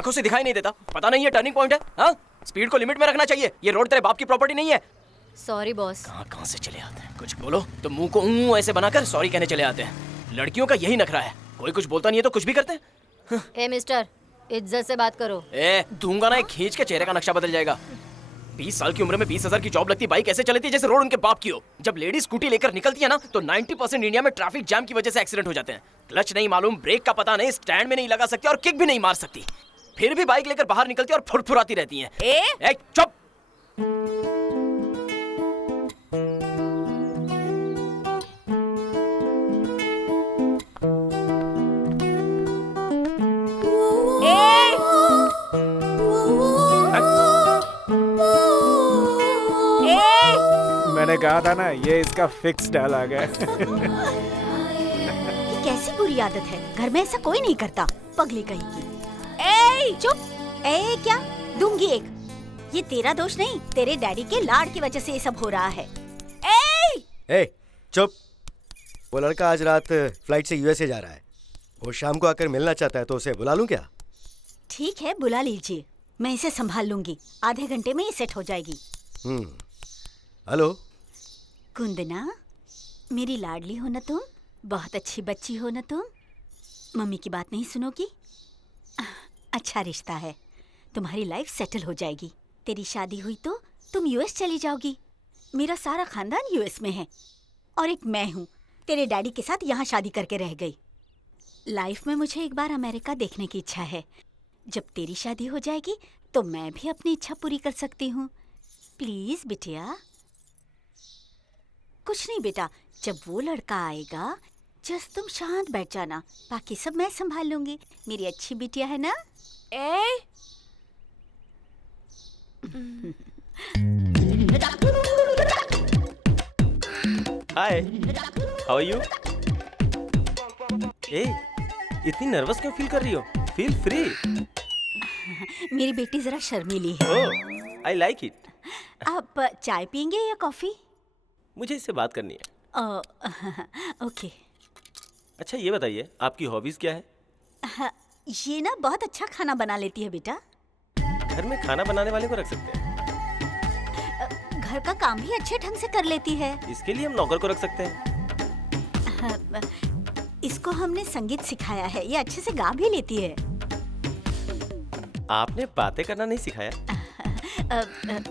आंखों से दिखाई नहीं देता? पता नहीं ये टर्निंग पॉइंट है? हाँ, स्पीड को लिमिट में रखना चाहिए। ये रोड तेरे बाप की प्रॉपर्टी नहीं है। Sorry boss. कहाँ से चले आते हैं, कुछ बोलो तो मुंह को ऐसे बनाकर सॉरी कहने चले आते हैं। लड़कियों का यही नखरा है, कोई कुछ बोलता नहीं है तो कुछ भी करते हैं। ए मिस्टर, इज्जत से बात करो। दूंगा ना, एक खींच के चेहरे का नक्शा बदल जाएगा। 20 साल की उम्र में 20,000 की जॉब लगती बाइक ऐसे चलती है जैसे रोड उनके बाप की हो। जब लेडी स्कूटी लेकर निकलती है ना तो 90% इंडिया में ट्रैफिक जैम की वजह से एक्सीडेंट हो जाते हैं। क्लच नहीं मालूम, ब्रेक का पता नहीं, स्टैंड में नहीं लगा सकती और किक भी नहीं मार सकती, फिर भी बाइक लेकर बाहर निकलती और फुरफुराती रहती हैं। चुप। मैंने कहा था ना, ये इसका फिक्स डायलॉग है। ये कैसी बुरी आदत है, घर में ऐसा कोई नहीं करता, पगली कहीं की। चुप। क्या दूंगी एक? ये तेरा दोष नहीं, तेरे डैडी के लाड़ की वजह से ये सब हो रहा है। चुप। वो लड़का आज रात फ्लाइट से यूएसए जा रहा है, वो शाम को आकर मिलना चाहता है, तो उसे बुला लूं क्या? ठीक है, बुला लीजिए, मैं इसे संभाल लूंगी, आधे घंटे में ये सेट हो जाएगी। हेलो कुंदना, मेरी लाडली हो ना तुम, बहुत अच्छी बच्ची हो ना तुम, मम्मी की बात नहीं सुनोगी? अच्छा रिश्ता है, तुम्हारी लाइफ सेटल हो जाएगी। तेरी शादी हुई तो तुम यूएस चली जाओगी। मेरा सारा खानदान यूएस में है और एक मैं हूँ, तेरे डैडी के साथ यहाँ शादी करके रह गई। लाइफ में मुझे एक बार अमेरिका देखने की इच्छा है। जब तेरी शादी हो जाएगी तो मैं भी अपनी इच्छा पूरी कर सकती हूँ। प्लीज बिटिया। कुछ नहीं बेटा, जब वो लड़का आएगा जस्ट तुम शांत बैठ जाना, बाकी सब मैं संभाल लूंगी। मेरी अच्छी बिटिया है ना? हाय, हाउ आर यू? इतनी नर्वस क्यों फील कर रही हो? Feel free. मेरी बेटी जरा शर्मीली है। ओह, आई लाइक इट। आप चाय पियेंगे या कॉफी? मुझे इससे बात करनी है। ओके। अच्छा ये बताइए, आपकी हॉबीज क्या है? ये ना बहुत अच्छा खाना बना लेती है बेटा। घर में खाना बनाने वाले को रख सकते हैं। घर का काम भी अच्छे ढंग से कर लेती है। इसके लिए हम नौकर को रख सकते हैं। इसको हमने संगीत सिखाया है, ये अच्छे से गा भी लेती है। आपने बातें करना नहीं सिखाया?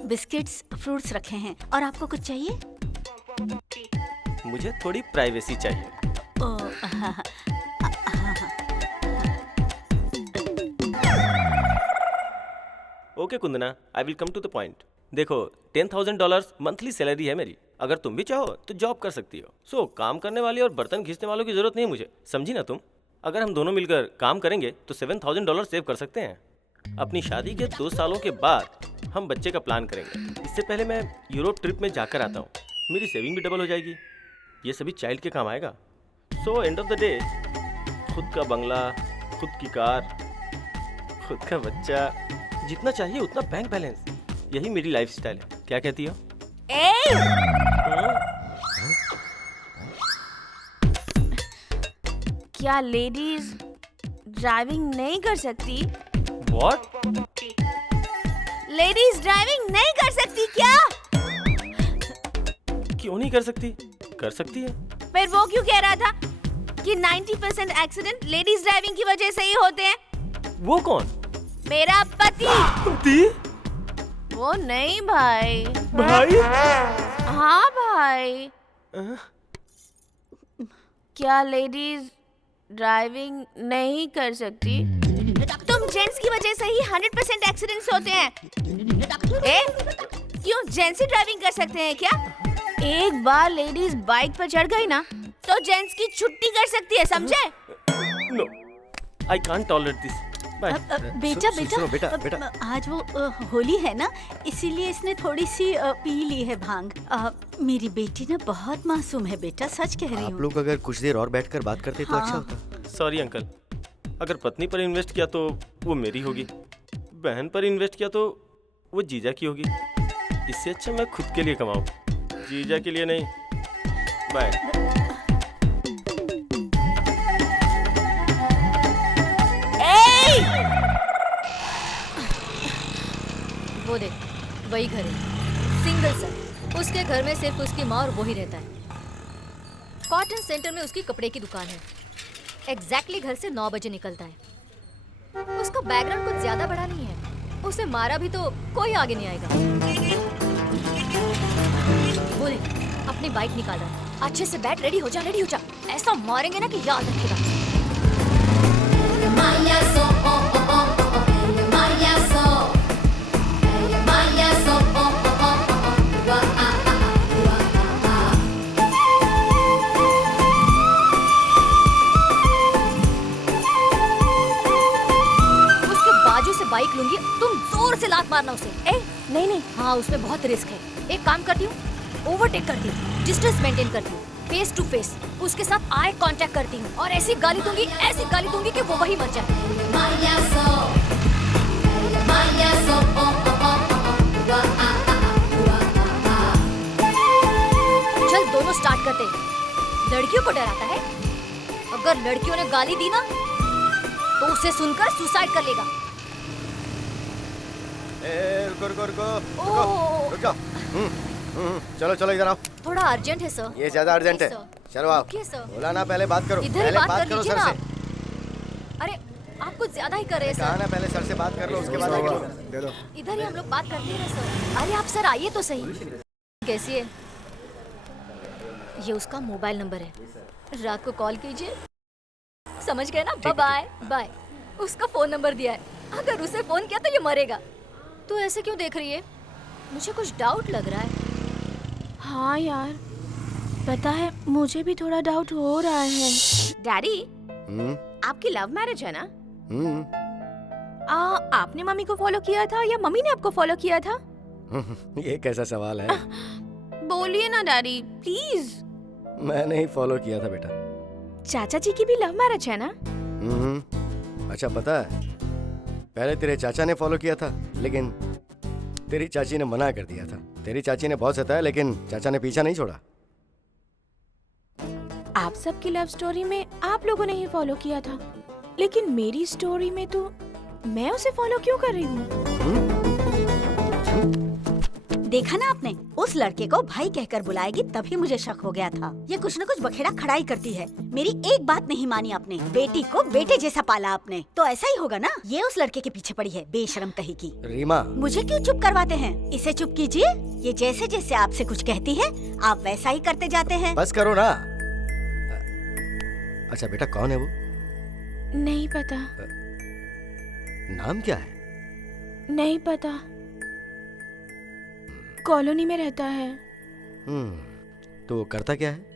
बिस्किट्स, फ्रूट्स रखे हैं। और आपको कुछ चाहिए? मुझे थोड़ी प्राइवेसी चाहिए। Okay Kundana, I will come to the point. देखो, $10,000 मंथली सैलरी है मेरी। अगर तुम भी चाहो तो जॉब कर सकती हो। सो काम करने वाली और बर्तन खींचने वालों की जरूरत नहीं है मुझे, समझी ना तुम? अगर हम दोनों मिलकर काम करेंगे तो $7,000 सेव कर सकते हैं। अपनी शादी के 2 सालों के बाद हम बच्चे का प्लान करेंगे। इससे पहले मैं यूरोप ट्रिप में जाकर आता हूँ, मेरी सेविंग भी डबल हो जाएगी। ये सभी चाइल्ड के काम आएगा। So end of the day, खुद का बंगला, खुद की कार, खुद का बच्चा, जितना चाहिए उतना बैंक बैलेंस, यही मेरी लाइफ स्टाइल है। क्या कहती हो? क्या लेडीज ड्राइविंग नहीं कर सकती? What? लेडीज ड्राइविंग नहीं कर सकती क्या? क्यों नहीं कर सकती? कर सकती है। फिर वो क्यों कह रहा था कि 90% एक्सीडेंट लेडीज ड्राइविंग की वजह से ही होते हैं? वो कौन? मेरा पति। पति? वो नहीं भाई। भाई? हाँ भाई। क्या लेडीज ड्राइविंग नहीं कर सकती? तुम जेंट्स की वजह से ही 100% एक्सीडेंट्स होते हैं। क्यों जेंट्स ही ड्राइविंग कर सकते हैं क्या? एक बार लेडीज बाइक पर चढ़ गई ना तो जेंट्स की छुट्टी कर सकती है, समझे? No, I can't tolerate this. बेटा, आज वो होली है ना, इसीलिए इसने थोड़ी सी पी ली है भांग। मेरी बेटी ना बहुत मासूम है बेटा, सच कह रही हूँ। आप लोग अगर कुछ देर और बैठकर बात करते तो अच्छा होता। सॉरी अंकल, अगर पत्नी पर इन्वेस्ट किया तो वो मेरी होगी, बहन पर इन्वेस्ट किया तो वो जीजा की होगी। इससे अच्छा मैं खुद के लिए कमाऊं, जीजा के लिए नहीं। बाय। वो देख, वही घर है, सिंगल सर। उसके घर में सिर्फ उसकी माँ और वो ही रहता है। कॉटन सेंटर में उसकी कपड़े की दुकान है। एग्जैक्टली घर से 9 बजे निकलता है। उसका बैकग्राउंड कुछ ज्यादा बड़ा नहीं है। उसे मारा भी तो कोई आगे नहीं आएगा। वो देख, अपनी बाइक निकाल रहा है। अच्छे से बैठ, रेडी हो जा, रेडी हो जा। ऐसा मारेंगे ना कि याद रखेगा। उसके बाजू से बाइक लूंगी, तुम जोर से लात मारना उसे। नहीं नहीं, हाँ, उसमें बहुत रिस्क है। एक काम करती हूँ, ओवरटेक करती हूँ, डिस्टेंस मेंटेन करती हूँ, फेस टू फेस उसके साथ आई कांटेक्ट करती हूँ और ऐसी गाली दूंगी कि वो वही मर जाए। चल, दोनों स्टार्ट करते हैं। लड़कियों को डराता है? अगर लड़कियों ने गाली दी ना तो उसे सुनकर सुसाइड कर लेगा। ओह, रुक जाओ। चलो चलो इधर आओ। थोड़ा अर्जेंट है सर। ये ज्यादा अर्जेंट है। चलो आओ। Okay sir. बोला ना पहले बात करो। इधर ही पहले बात बात कर करो लीजिए सर ना। से। अरे, आप कुछ ज्यादा ही कर रहे हैं कहा सर। ना पहले सर से बात कर लो, उसके बाद आगे लो। दे दो। इधर ही हम लोग बात करते हैं सर। अरे आप सर आइए तो सही। कैसी है? ये उसका मोबाइल नंबर है। रात को कॉल कीजिए। समझ गए ना? Bye bye. उसका फोन नंबर दिया है। अगर उसे फोन किया तो ये मरेगा। तो ऐसे क्यों देख रही है? मुझे कुछ डाउट लग रहा है। हाँ यार, पता है मुझे भी थोड़ा डाउट हो रहा है। डैडी, आपकी लव मैरिज है ना? आपने मम्मी को फॉलो किया था या मम्मी ने आपको फॉलो किया था? ये कैसा सवाल है? बोलिए ना डैडी, प्लीज। मैंने ही फॉलो किया था बेटा। चाचा जी की भी लव मैरिज है ना? अच्छा, पता है पहले तेरे चाचा ने फॉलो किया था, लेकिन तेरी चाची ने मना कर दिया था। तेरी चाची ने बहुत सताया, लेकिन चाचा ने पीछा नहीं छोड़ा। आप सबकी लव स्टोरी में आप लोगों ने ही फॉलो किया था, लेकिन मेरी स्टोरी में तो मैं उसे फॉलो क्यों कर रही हूँ? देखा ना आपने, उस लड़के को भाई कहकर बुलाएगी तभी मुझे शक हो गया था। ये कुछ न कुछ बखेड़ा खड़ाई करती है। मेरी एक बात नहीं मानी आपने। बेटी को बेटे जैसा पाला आपने, तो ऐसा ही होगा ना। ये उस लड़के के पीछे पड़ी है, बेशरम कही की। रीमा, मुझे क्यों चुप करवाते हैं? इसे चुप कीजिए। ये जैसे जैसे आपसे कुछ कहती है आप वैसा ही करते जाते हैं। बस करो ना। अच्छा बेटा, कौन है वो? नहीं पता। नाम क्या है? नहीं पता। कॉलोनी में रहता है। तो वो करता क्या है?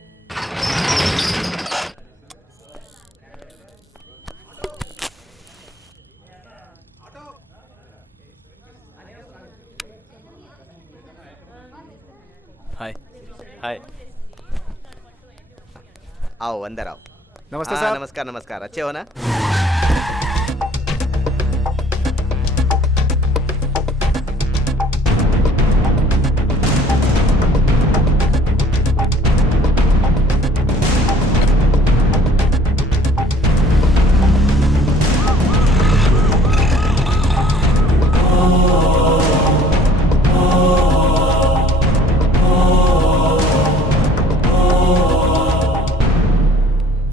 हाय। हाय। आओ अंदर आओ। नमस्ते हाँ, साहब। नमस्कार नमस्कार, अच्छे हो ना?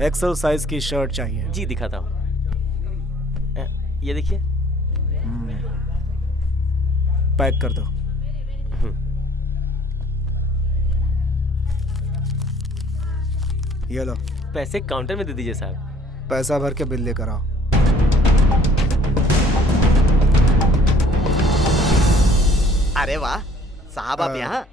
एक्सेल साइज की शर्ट चाहिए। जी दिखाता हूँ। ये देखिए। पैक कर दो। ये लो, पैसे काउंटर में दे दीजिए साहब। पैसा भर के बिल लेकर आओ। अरे वाह साहब, आप यहाँ?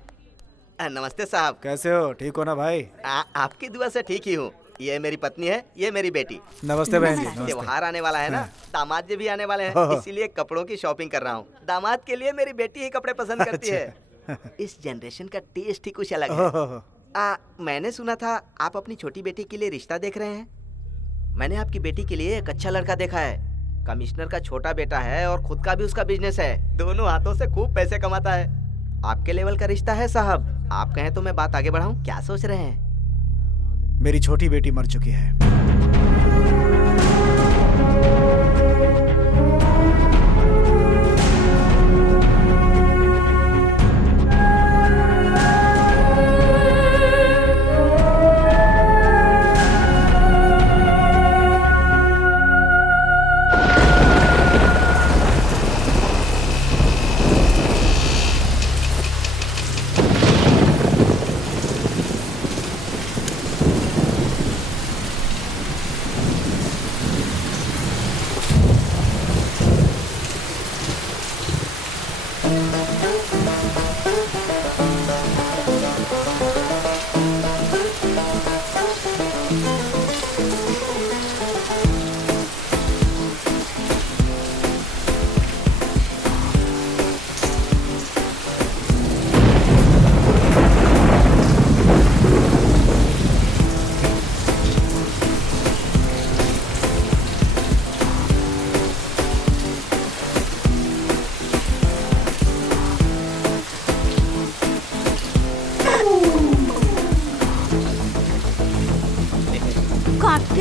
नमस्ते साहब। कैसे हो? ठीक हो ना भाई? आपकी दुआ से ठीक ही हूँ। ये मेरी पत्नी है, ये मेरी बेटी। नमस्ते बहन जी। नमस्ते। त्योहार आने वाला है ना, दामाद जी भी आने वाले हैं, इसीलिए कपड़ों की शॉपिंग कर रहा हूँ। दामाद के लिए मेरी बेटी ही कपड़े पसंद करती है। इस जनरेशन का टेस्ट ही कुछ अलग है। मैंने सुना था आप अपनी छोटी बेटी के लिए रिश्ता देख रहे हैं। मैंने आपकी बेटी के लिए एक अच्छा लड़का देखा है। कमिश्नर का छोटा बेटा है और खुद का भी उसका बिजनेस है। दोनों हाथों से खूब पैसे कमाता है। आपके लेवल का रिश्ता है साहब। आप कहें तो मैं बात आगे बढ़ाऊं? क्या सोच रहे हैं? मेरी छोटी बेटी मर चुकी है।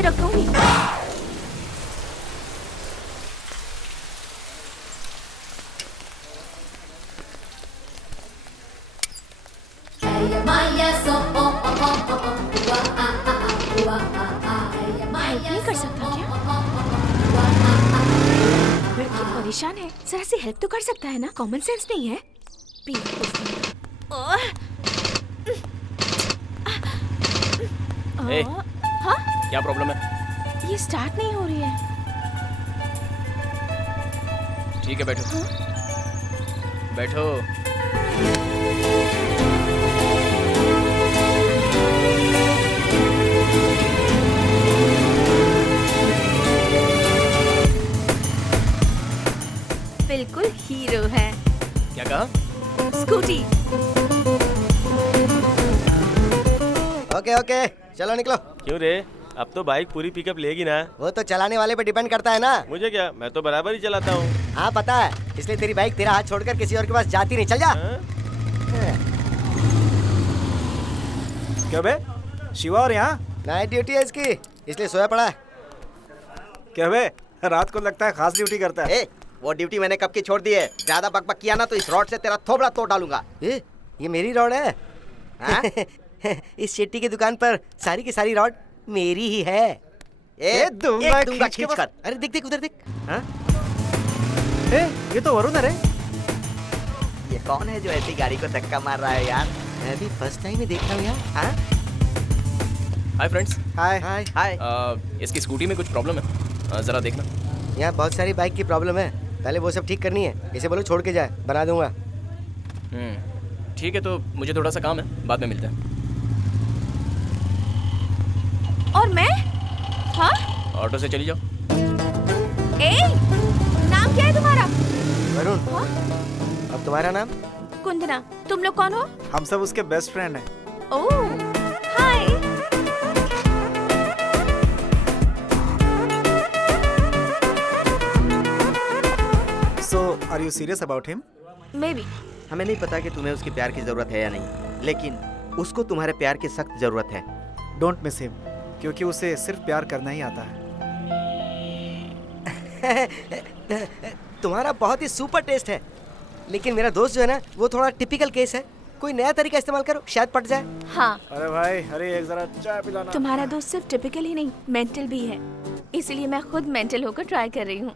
रखूंगी। हेल्प नहीं कर सकता क्या? लड़की परेशान है, जरा सी हेल्प तो कर सकता है ना? कॉमन सेंस नहीं है? ए, हाँ? क्या प्रॉब्लम है? ये स्टार्ट नहीं हो रही है। ठीक है, बैठो। बैठो। बिल्कुल हीरो है। क्या कहा? स्कूटी। ओके ओके, चलो निकलो। क्यों रे, अब तो बाइक पूरी पिकअप लेगी ना? वो तो चलाने वाले पे डिपेंड करता है ना। मुझे क्या, मैं तो बराबर ही चलाता हूँ। हाँ पता है, इसलिए तेरी बाइक तेरा हाथ छोड़कर किसी और के पास जाती नहीं। चल जा। हाँ? क्या बे, शिवा और यहाँ? नाइट ड्यूटी है इसकी, इसलिए सोया पड़ा है। क्या बे, रात को लगता है खास ड्यूटी करता है। ए, वो ड्यूटी मैंने कब की छोड़ दी है। ज्यादा बकबक किया ना तो इस रॉड से तेरा थोबड़ा तोड़ डालूंगा। ये मेरी रॉड है। हाँ? इस शेट्टी की दुकान पर सारी की सारी रॉड मेरी ही है। दूंगा दूंगा खींच के खींच कर। अरे देख देख उधर देख। हाँ? ए, ये तो वरुण है रे। ये कौन है जो ऐसी गाड़ी को धक्का मार रहा है यार? मैं भी फर्स्ट टाइम ही देख रहा हूँ यार। हाँ? Hi friends. Hi. Hi. Hi. इसकी स्कूटी में कुछ प्रॉब्लम है, जरा देखना। यहाँ बहुत सारी बाइक की प्रॉब्लम है, पहले वो सब ठीक करनी है। इसे बोलो छोड़ के जाए, बना दूंगा। ठीक है, तो मुझे थोड़ा सा काम है, बाद में मिलते हैं। और मैं? हाँ? ऑटो से चली जाओ। ए, नाम क्या है तुम्हारा? वरुण। हाँ? अब तुम्हारा नाम? कुंदना। तुम लोग कौन हो? हम सब उसके बेस्ट फ्रेंड हैं। ओह, हाय। So, are you serious about him? May be. हमें नहीं पता कि तुम्हें उसकी प्यार की जरूरत है या नहीं, लेकिन उसको तुम्हारे प्यार की सख्त जरूरत है। Don't miss him, क्योंकि उसे सिर्फ प्यार करना ही आता है। तुम्हारा बहुत ही सुपर टेस्ट है, लेकिन मेरा दोस्त जो है ना, वो थोड़ा टिपिकल केस है। कोई नया तरीका इस्तेमाल करो, शायद पट जाए। हाँ, अरे भाई, अरे एक जरा चाय पिलाना। तुम्हारा दोस्त सिर्फ टिपिकल ही नहीं, मेंटल भी है। इसीलिए मैं खुद मेंटल होकर ट्राई कर रही हूँ।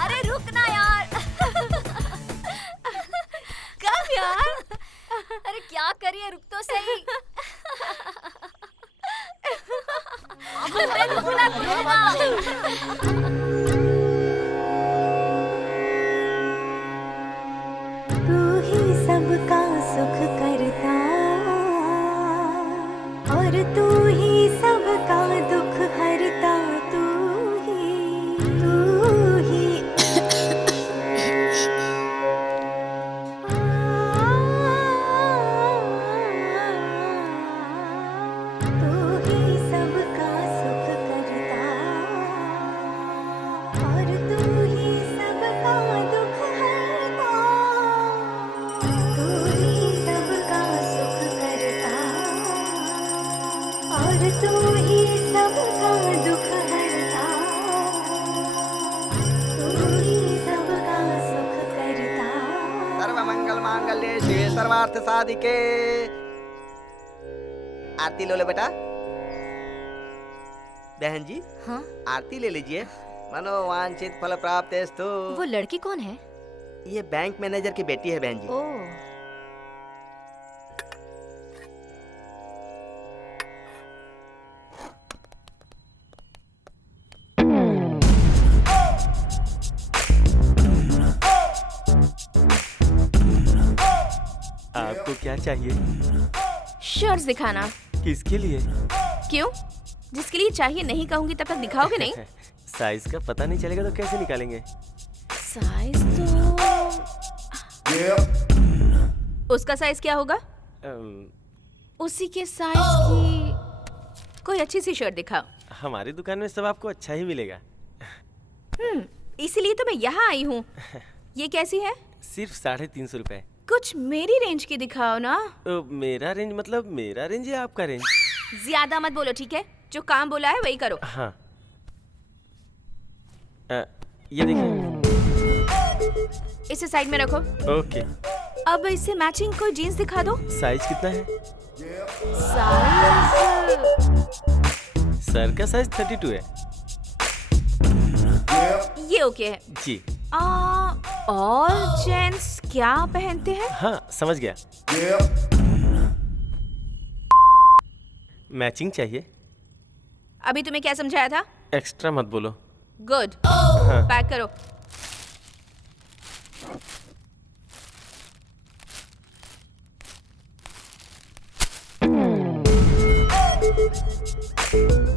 अरे रुक ना यार। कब यार? अरे क्या करिए, रुक तो सही। अबे रुक ना। तू ही सबका सुख करता और तू ही सबका दुख हरता। तू ही तू ही सबका सुख करता और तू ही सबका दुख हरता। तू ही सबका सुख करता और तू ही सबका दुख हरता। तू ही सबका सुख करता। सर्व मंगल मांगल्ये शिवे सर्वार्थ साधिके। आरती लो ले बेटा। बहन जी, हाँ? आरती ले लीजिए। मनोवांछित फल प्राप्तेस्तु। वो लड़की कौन है? ये बैंक मैनेजर की बेटी है बहन जी। ओह, आपको क्या चाहिए? शर्ट्स दिखाना। किसके लिए? क्यों? जिसके लिए चाहिए नहीं कहूंगी तब तक दिखाओगे नहीं? साइज का पता नहीं चलेगा तो कैसे निकालेंगे? साइज तो उसका साइज क्या होगा? उसी के साइज की कोई अच्छी सी शर्ट दिखाओ। हमारी दुकान में सब आपको अच्छा ही मिलेगा। इसीलिए तो मैं यहाँ आई हूँ। ये कैसी है? सिर्फ 350 रुपए। कुछ मेरी रेंज की दिखाओ ना। मेरा रेंज मतलब मेरा रेंज या आपका रेंज? ज्यादा मत बोलो, ठीक है? जो काम बोला है वही करो। हाँ। ये देखिए। इसे साइड में रखो। ओके। अब इससे मैचिंग कोई जीन्स दिखा दो। साइज कितना है? साइज सर का साइज 32 है। ये ओके है जी। और जेंट्स क्या पहनते हैं? हाँ समझ गया। मैचिंग चाहिए। अभी तुम्हें क्या समझाया था? एक्स्ट्रा मत बोलो। गुड। हाँ। पैक करो।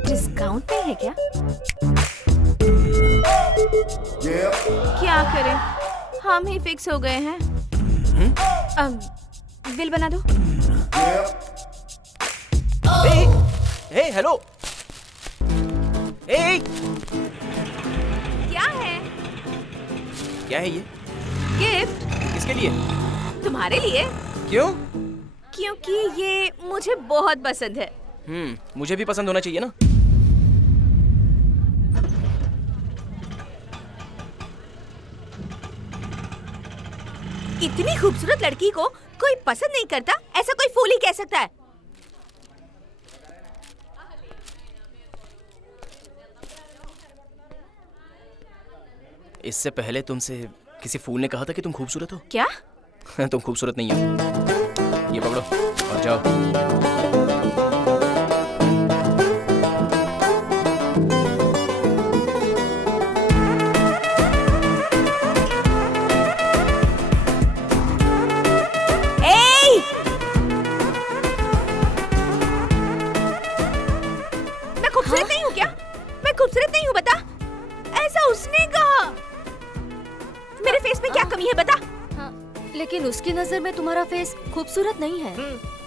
डिस्काउंट पे है क्या? क्या करें, हम ही फिक्स हो गए हैं। बिल बना दो। हे हेलो। हे क्या है? क्या है ये? गिफ्ट। किसके लिए? तुम्हारे लिए। क्यों? क्योंकि ये मुझे बहुत पसंद है। मुझे भी पसंद होना चाहिए ना। इतनी खूबसूरत लड़की को कोई पसंद नहीं करता, ऐसा कोई फूल ही कह सकता है। इससे पहले तुमसे किसी फूल ने कहा था कि तुम खूबसूरत हो। क्या? तुम खूबसूरत नहीं हो। ये पकड़ो और जाओ। खूबसूरत नहीं हूँ क्या? मैं खूबसूरत नहीं हूँ, बता। ऐसा उसने कहा। मेरे फेस में क्या कमी है बता। हाँ, लेकिन उसकी नजर में तुम्हारा फेस खूबसूरत नहीं है।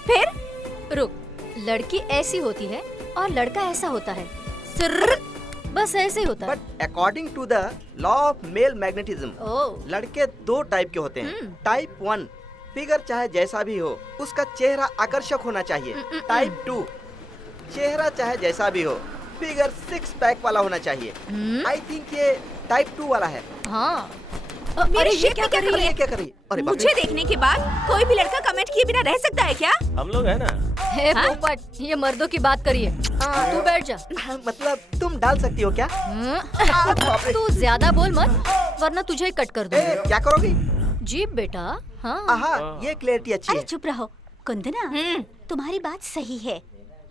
फिर रुक, लड़की ऐसी होती है और लड़का ऐसा होता है। सिर्र, बस ऐसे ही होता है। But according to the law of male magnetism, लड़के दो टाइप के होते हैं। टाइप 1, फिगर चाहे जैसा भी हो उसका चेहरा आकर्षक होना चाहिए। टाइप 2, चेहरा चाहे जैसा भी हो फिगर 6 पैक वाला होना चाहिए। आई थिंक ये टाइप 2 वाला है। हाँ। मेरे शेप में क्या ये क्या कर रही? अरे बाप रे। मुझे देखने के बाद कोई भी लड़का कमेंट किए बिना रह सकता है क्या? हम लोग है ना। हे पोपट, ये मर्दों की बात करिए। तू बैठ जा। मतलब तुम डाल सकती हो क्या? बाप रे। तू ज्यादा बोल मत, वरना तुझे कट कर दूंगी। क्या करोगी? जीप बेटा। हाँ। आहा, ये क्लैरिटी अच्छी अरे है। चुप रहो कुंदना, तुम्हारी बात सही है,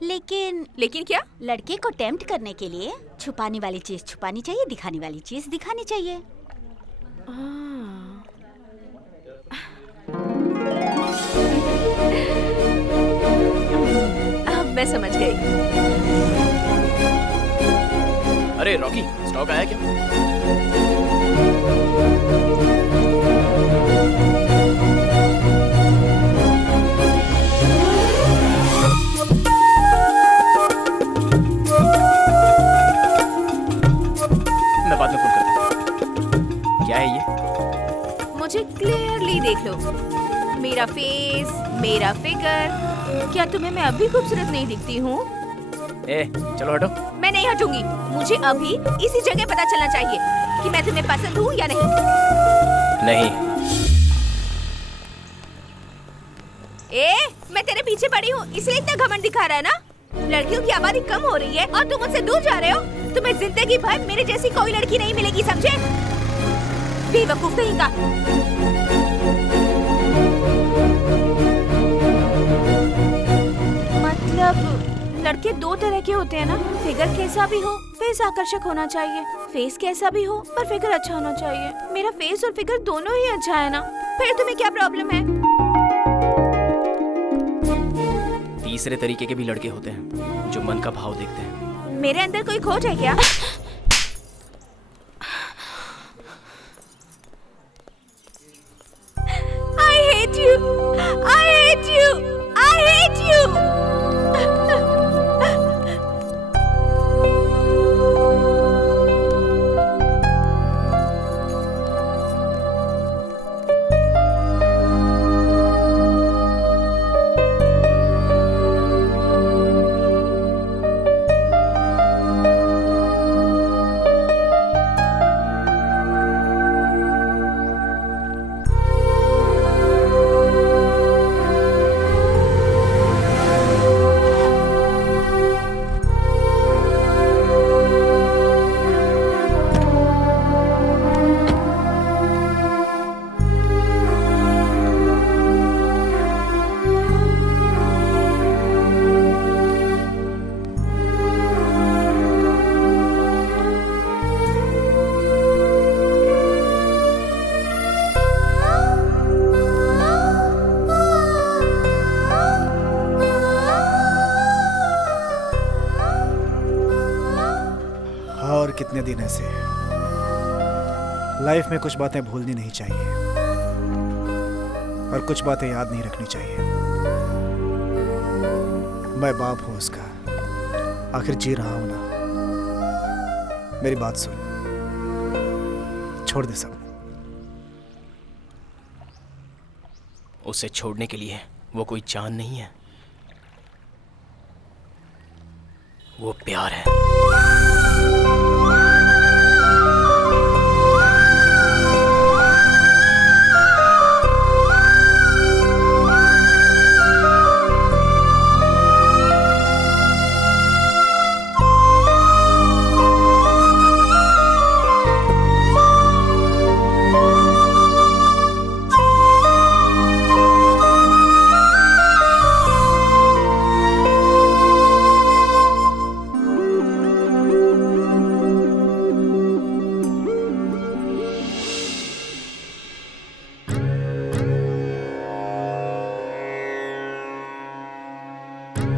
लेकिन क्या? लड़के को टेम्प्ट करने के लिए छुपाने वाली चीज छुपानी चाहिए, दिखाने वाली चीज दिखानी चाहिए। अब मैं समझ गई। अरे रॉकी, स्टॉक आया क्या? मैं बाद में फोन करता हूँ। क्या है ये? मुझे क्लियरली देख लो। मेरा फेस, मेरा फिगर। क्या तुम्हें मैं अभी खूबसूरत नहीं दिखती हूँ? चलो हटो। मैं नहीं हटूंगी। मुझे अभी इसी जगह पता चलना चाहिए कि मैं तुम्हें पसंद हूँ या नहीं। नहीं। मैं तेरे पीछे पड़ी हूँ, इसलिए इतना घमंड दिखा रहा है ना? लड़कियों की आबादी कम हो रही है और तुम मुझसे दूर जा रहे हो। तुम्हें जिंदगी भर मेरे जैसी कोई लड़की नहीं मिलेगी, समझे? बेवकूफ कहीं का। मतलब लड़के दो तरह के होते हैं ना? फिगर कैसा भी हो, फेस आकर्षक होना चाहिए। फेस कैसा भी हो पर फिगर अच्छा होना चाहिए। मेरा फेस और फिगर दोनों ही अच्छा है ना? फिर तुम्हें क्या प्रॉब्लम है? तीसरे तरीके के भी लड़के होते हैं जो मन का भाव देखते हैं। मेरे अंदर कोई खोट है क्या? I hate you. I hate you. I hate you. दिन ऐसे लाइफ में कुछ बातें भूलनी नहीं चाहिए और कुछ बातें याद नहीं रखनी चाहिए। मैं बाप हूं उसका, आखिर जी रहा हूं ना। मेरी बात सुन, छोड़ दे सब। उसे छोड़ने के लिए वो कोई जान नहीं है, वो प्यार है।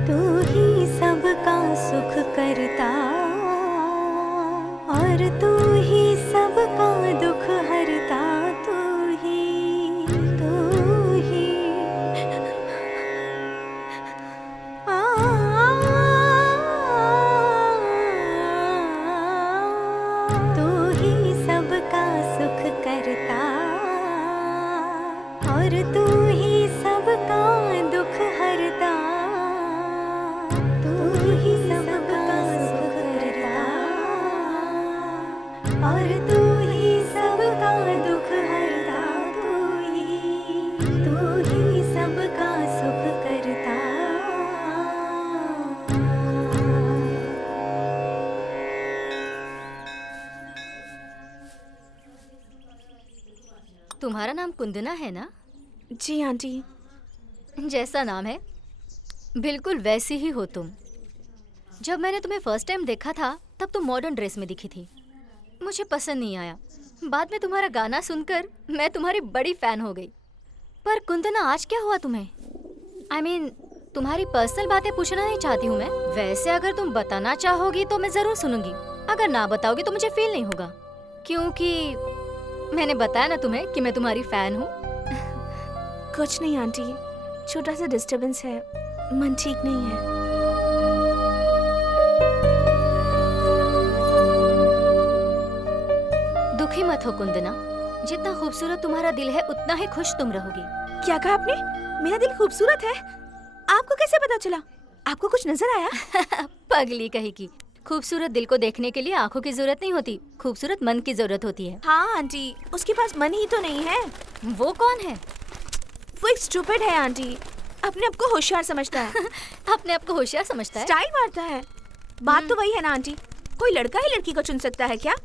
तू ही सबका सुख करता और तू ही सबका दुख हरता। तू ही आ, तू ही सबका सुख करता और तू ही सबका दुख हरता। तू ही सबका सुख करता और तू ही सबका दुख हरता। तू ही सबका सुख करता। तुम्हारा नाम कुंदना है ना? जी आंटी। जैसा नाम है बिल्कुल वैसी ही हो तुम। जब मैंने तुम्हें फर्स्ट टाइम देखा था तब तुम मॉडर्न ड्रेस में दिखी थी, मुझे पसंद नहीं आया। बाद में तुम्हारा गाना सुनकर मैं तुम्हारी बड़ी फैन हो गई। पर कुंदना आज क्या हुआ तुम्हें? I mean, तुम्हारी पर्सनल बातें पूछना नहीं चाहती हूँ मैं। वैसे अगर तुम बताना चाहोगी तो मैं जरूर सुनूंगी, अगर ना बताओगी तो मुझे फील नहीं होगा, क्योंकि मैंने बताया ना तुम्हें कि मैं तुम्हारी फैन हूँ। कुछ नहीं आंटी, छोटा सा डिस्टरबेंस है, मन ठीक नहीं है। दुखी मत हो कुंदना, जितना खूबसूरत तुम्हारा दिल है उतना ही खुश तुम रहोगी। क्या कहा आपने? मेरा दिल खूबसूरत है? आपको कैसे पता चला? आपको कुछ नजर आया? पगली कहेगी, खूबसूरत दिल को देखने के लिए आंखों की जरूरत नहीं होती, खूबसूरत मन की जरूरत होती है। हाँ आंटी, उसके पास मन ही तो नहीं है। वो कौन है? वो एक स्टूपिड है आंटी, अपने आप को होशियार समझता है। अपने आप को होशियार समझता है? स्टाइल मारता है। बात तो वही है ना आंटी, कोई लड़का ही लड़की को चुन सकता है क्या?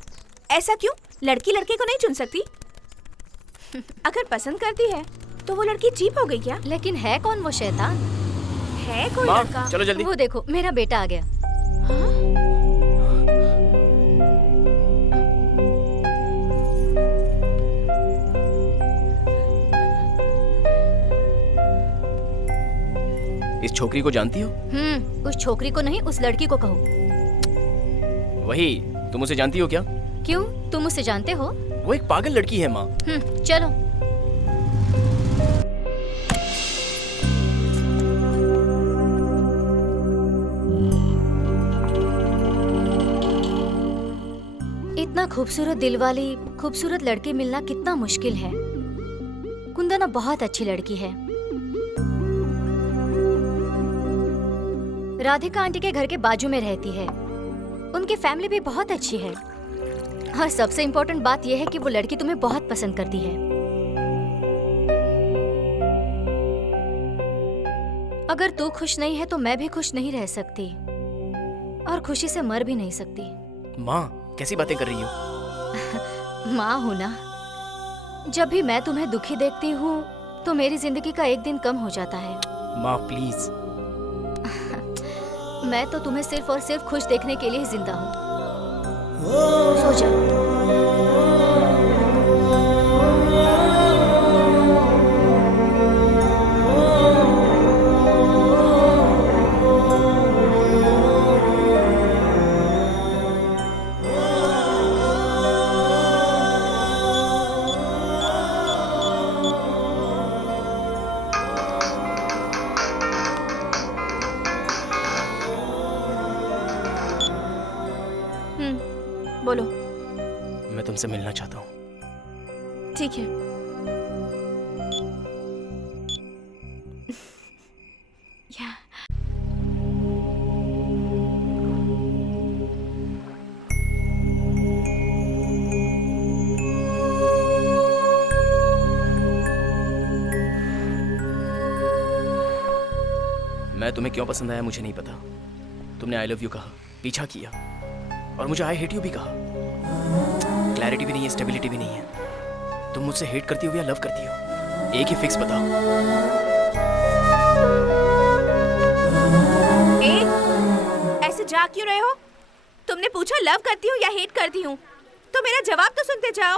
ऐसा क्यों? लड़की लड़के को नहीं चुन सकती? अगर पसंद करती है तो वो लड़की चीप हो गई क्या? लेकिन है कौन वो शैतान? है कोई माँ, लड़का? चलो जल्दी। वो देखो मेरा बेटा आ गया। इस छोकरी को जानती हो? उस छोकरी को नहीं, उस लड़की को कहो। वही, तुम उसे जानती हो क्या? क्यों, तुम उसे जानते हो? वो एक पागल लड़की है माँ। चलो। इतना खूबसूरत दिल वाली खूबसूरत लड़की मिलना कितना मुश्किल है। कुंदना बहुत अच्छी लड़की है। राधिका आंटी के घर के बाजू में रहती है, उनकी फैमिली भी बहुत अच्छी है, और सबसे इम्पोर्टेंट बात यह है कि वो लड़की तुम्हें बहुत पसंद करती है। अगर तू खुश नहीं है तो मैं भी खुश नहीं रह सकती, और खुशी से मर भी नहीं सकती। माँ, कैसी बातें कर रही हो? माँ हूं ना, जब भी मैं तुम्हें दुखी देखती हूँ तो मेरी जिंदगी का एक दिन कम हो जाता है। माँ प्लीज। मैं तो तुम्हें सिर्फ और सिर्फ खुश देखने के लिए ही जिंदा हूँ। सो जाओ। तुमसे मिलना चाहता हूँ। ठीक है। या मैं तुम्हें क्यों पसंद आया मुझे नहीं पता। तुमने आई लव यू कहा, पीछा किया, और मुझे आई हेट यू भी कहा। क्लैरिटी भी नहीं है, स्टेबिलिटी भी नहीं है। तुम मुझसे हेट करती हो या लव करती हो? एक ही फिक्स बताओ। ऐसे जा क्यों रहे हो? तुमने पूछा लव करती हूँ या हेट करती हूँ, तो मेरा जवाब तो सुनते जाओ।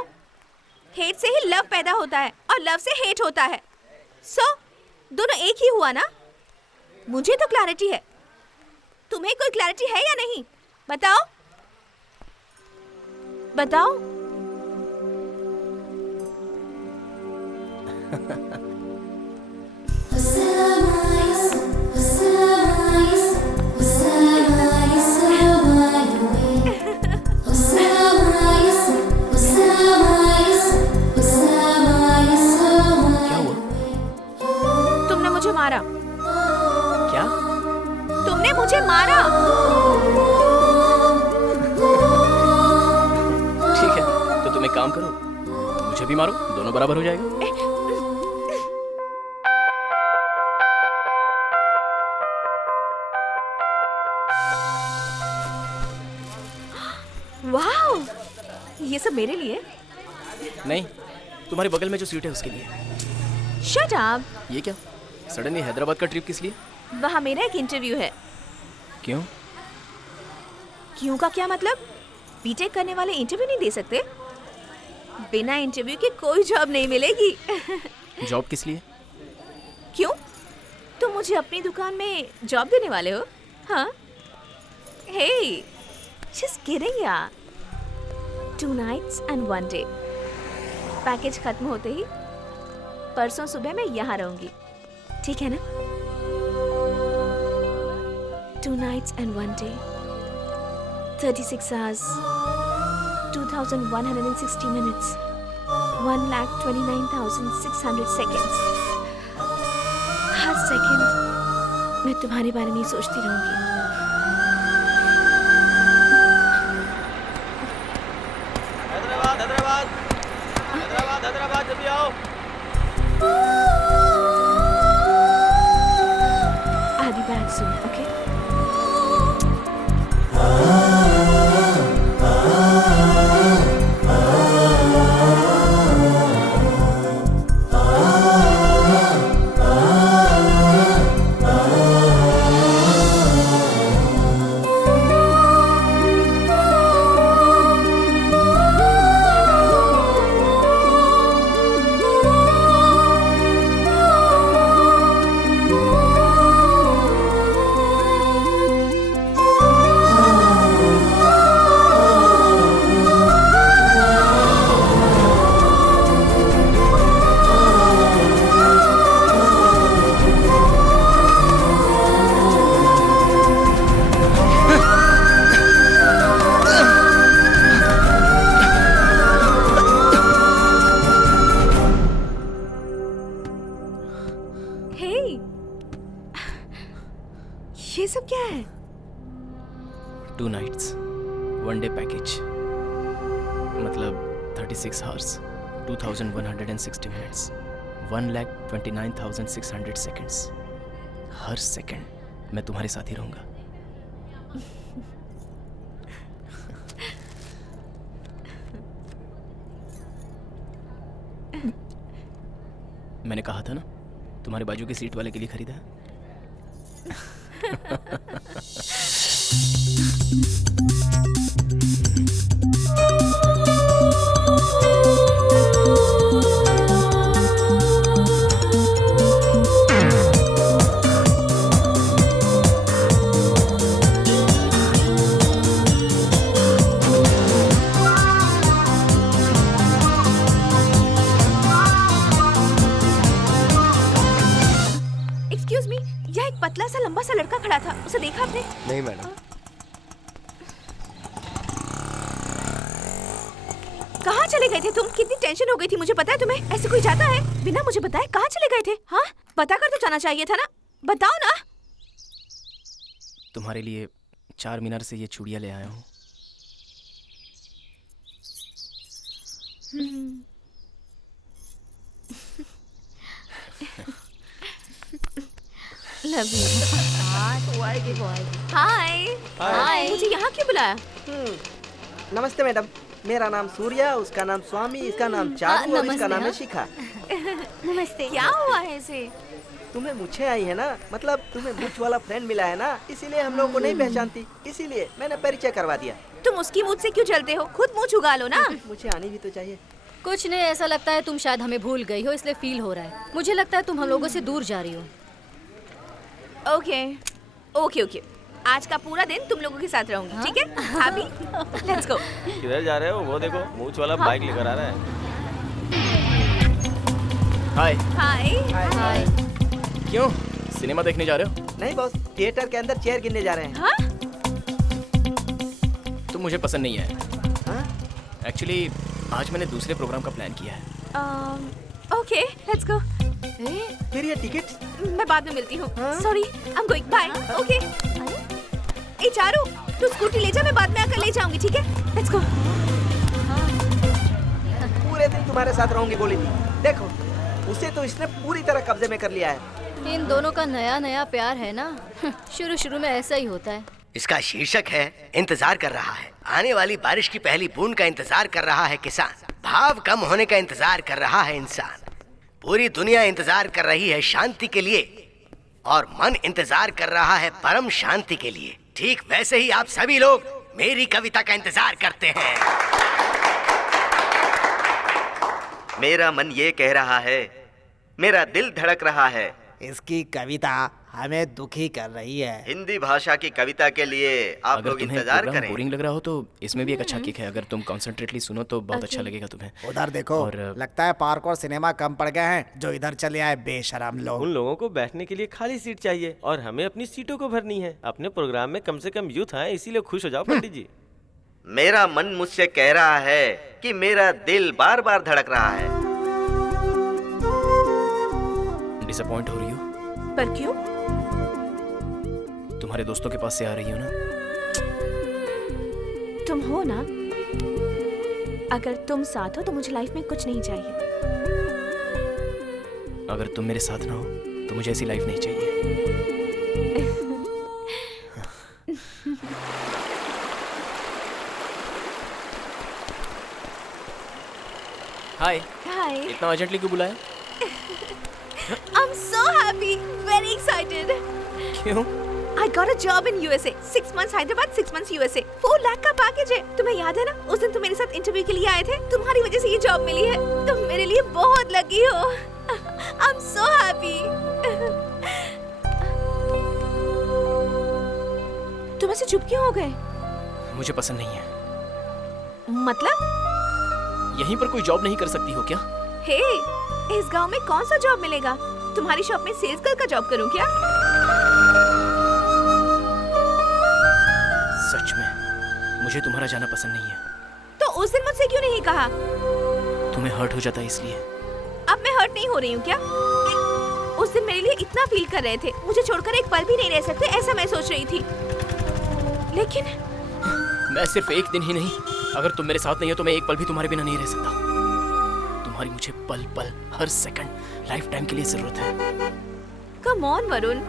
हेट से ही लव पैदा होता है और लव से हेट होता है। सो दोनों एक ही हुआ ना? मुझे तो क्लैरिटी है, तुम्हें कोई क्लैरिटी है या नहीं? बताओ बताओ। क्या हुआ? तुमने मुझे मारा। क्या? तुमने मुझे मारा। ठीक है, तो तुम एक काम करो, मुझे भी मारो, दोनों बराबर हो जाएगा। वाओ, ये सब मेरे लिए? नहीं, तुम्हारे बगल में जो सीट है उसके लिए। Shut up. ये क्या? सडनली हैदराबाद का ट्रिप किस लिए? वहाँ मेरा एक इंटरव्यू है। क्यों? क्यों का क्या मतलब? बीटेक करने वाले इंटरव्यू नहीं दे सकते? बिना इंटरव्यू के कोई जॉब नहीं मिलेगी। जॉब किस लिए? क्यों? तुम मुझे अपनी दुकान में जॉब देने वाले हो? हाँ? हे, जस्ट किडिंग यार। 2 nights and 1 day। पैकेज खत्म होते ही परसों सुबह मैं यहाँ रहूंगी, ठीक है ना? 2 nights and 1 day, 36 hours, 2160 minutes, 1,29,600 seconds। Her second मैं तुम्हारे बारे में ही सोचती रहूंगी। हैदराबाद हैदराबाद हैदराबाद हैदराबाद, जल्दी आओ। I'll be back soon, okay? ये सब क्या है? 2 nights, 1 day पैकेज, मतलब 36 hours, 2160 minutes, 1,29,600 seconds। हर सेकंड मैं तुम्हारे साथ ही रहूंगा। मैंने कहा था ना, तुम्हारे बाजू की सीट वाले के लिए खरीदा है। एक्सक्यूज मी, यहाँ एक पतला सा लंबा सा लड़का खड़ा था, उसे देखा आपने? नहीं मैडम। गए थे तुम? कितनी टेंशन हो गई थी, मुझे पता है तुम्हें। ऐसे कोई जाता है बिना मुझे बताए? कहाँ चले गए थे? हाँ, बता कर तो जाना चाहिए था ना। बताओ ना। तुम्हारे लिए 4 मीनार से ये चूड़ियां ले आया हूँ। Love you. वो आएगी। हाय। हाय। मुझे यहाँ क्यों बुलाया? नमस्ते मैडम, मेरा नाम सूर्या, उसका नाम स्वामी, इसका नाम चारू और इसका नाम है शिखा। नमस्ते। क्या हुआ है इसे? तुम्हें मुझे आई है ना, मतलब तुम्हें मुझ वाला फ्रेंड मिला है ना, इसीलिए हम लोगों को नहीं पहचानती, इसीलिए मैंने परिचय करवा दिया। तुम उसकी मुझ से क्यों चलते हो? खुद मुंह छुगा लो ना। मुझे आनी भी तो चाहिए। कुछ नहीं, ऐसा लगता है तुम शायद हमें भूल गई हो, इसलिए फील हो रहा है। मुझे लगता है तुम हम लोगों से दूर जा रही हो। ओके ओके ओके, आज का पूरा दिन तुम लोगों के साथ रहूंगी, ठीक है? अभी लेट्स गो। किधर जा रहे हो? वो देखो मूंछ वाला बाइक लेकर आ रहा है। हाय। हाय। हाय। क्यों सिनेमा देखने जा रहे हो? नहीं बॉस, थिएटर के अंदर चेयर गिनने जा रहे हैं। हाँ? तुम मुझे पसंद नहीं है। हाँ? एक्चुअली आज मैंने दूसरे प्रोग्राम का प्लान किया है। Okay let's go. फिर ये टिकट मैं बाद में मिलती हूँ। हाँ? Sorry, I am going, bye. Okay. ए चारू, तू स्कूटी ले जा, मैं बाद में आकर ले जाऊंगी, ठीक है? Let's go. पूरे दिन तुम्हारे साथ रहूंगी बोली थी, देखो उसे तो इसने पूरी तरह कब्जे में कर लिया है। इन दोनों का नया नया प्यार है ना। शुरू शुरू में ऐसा ही होता है। इसका शीर्षक है इंतजार कर रहा है। आने वाली बारिश की पहली बूंद का इंतजार कर रहा है किसान। भाव कम होने का इंतजार कर रहा है इंसान। पूरी दुनिया इंतजार कर रही है शांति के लिए और मन इंतजार कर रहा है परम शांति के लिए। ठीक वैसे ही आप सभी लोग मेरी कविता का इंतजार करते हैं। मेरा मन ये कह रहा है, मेरा दिल धड़क रहा है। इसकी कविता हमें दुखी कर रही है। हिंदी भाषा की कविता के लिए आप अगर लोग तुम्हें इंतजार प्रोग्राम करें। बोरिंग लग रहा हो तो इसमें भी एक अच्छा किक है। अगर तुम कॉन्सेंट्रेटली सुनो तो बहुत अच्छा लगेगा तुम्हें। उधर देखो, और लगता है पार्क और सिनेमा कम पड़ गए हैं, जो इधर चले आए बेशरम लोग। उन लोगों को बैठने के लिए खाली सीट चाहिए और हमें अपनी सीटों को भरनी है। अपने प्रोग्राम में कम से कम यूथ आए, इसीलिए खुश हो जाओ पंडित जी। मेरा मन मुझसे कह रहा है कि मेरा दिल बार बार धड़क रहा है। डिसअपॉइंट हो रही हो? पर क्यों? तुम्हारे दोस्तों के पास से आ रही हो ना। तुम हो ना। अगर तुम साथ हो तो मुझे लाइफ में कुछ नहीं चाहिए। अगर तुम मेरे साथ ना हो तो मुझे ऐसी लाइफ नहीं चाहिए। हाय। हाय। इतना अर्जेंटली क्यों बुलाया? I'm so happy, very excited. क्यों? I got a job in USA. 6 months Hyderabad, 6 months USA. 4 lakh का पैकेज है। तुम्हें याद है ना, उस दिन तुम मेरे साथ इंटरव्यू के लिए आए थे। तुम्हारी वजह से ये जॉब मिली है। तुम मेरे लिए बहुत लकी हो। I'm so happy. तुम ऐसे चुप क्यों हो गए? मुझे पसंद नहीं है। मतलब? यहीं पर कोई जॉब नहीं कर सकती हो क्या? हे, इस गांव में कौन सा जॉब मिलेगा? तुम्हारी शॉप में सेल्स गर्ल का जॉब करूं क्या? सच में मुझे तुम्हारा जाना पसंद नहीं है। तो उस दिन मुझसे क्यों नहीं कहा? तुम्हें हर्ट हो जाता है इसलिए। अब मैं हर्ट नहीं हो रही हूँ क्या? उस दिन मेरे लिए इतना फील कर रहे थे, मुझे छोड़कर एक पल भी नहीं रह सकते, ऐसा मैं सोच रही थी। लेकिन मैं सिर्फ एक दिन ही नहीं, अगर तुम मेरे साथ नहीं हो तो मैं एक पल भी तुम्हारे बिना नहीं रह सकता। तुम्हारी मुझे पल पल, हर सेकंड, लाइफ टाइम के लिए जरूरत है। कम ऑन वरुण,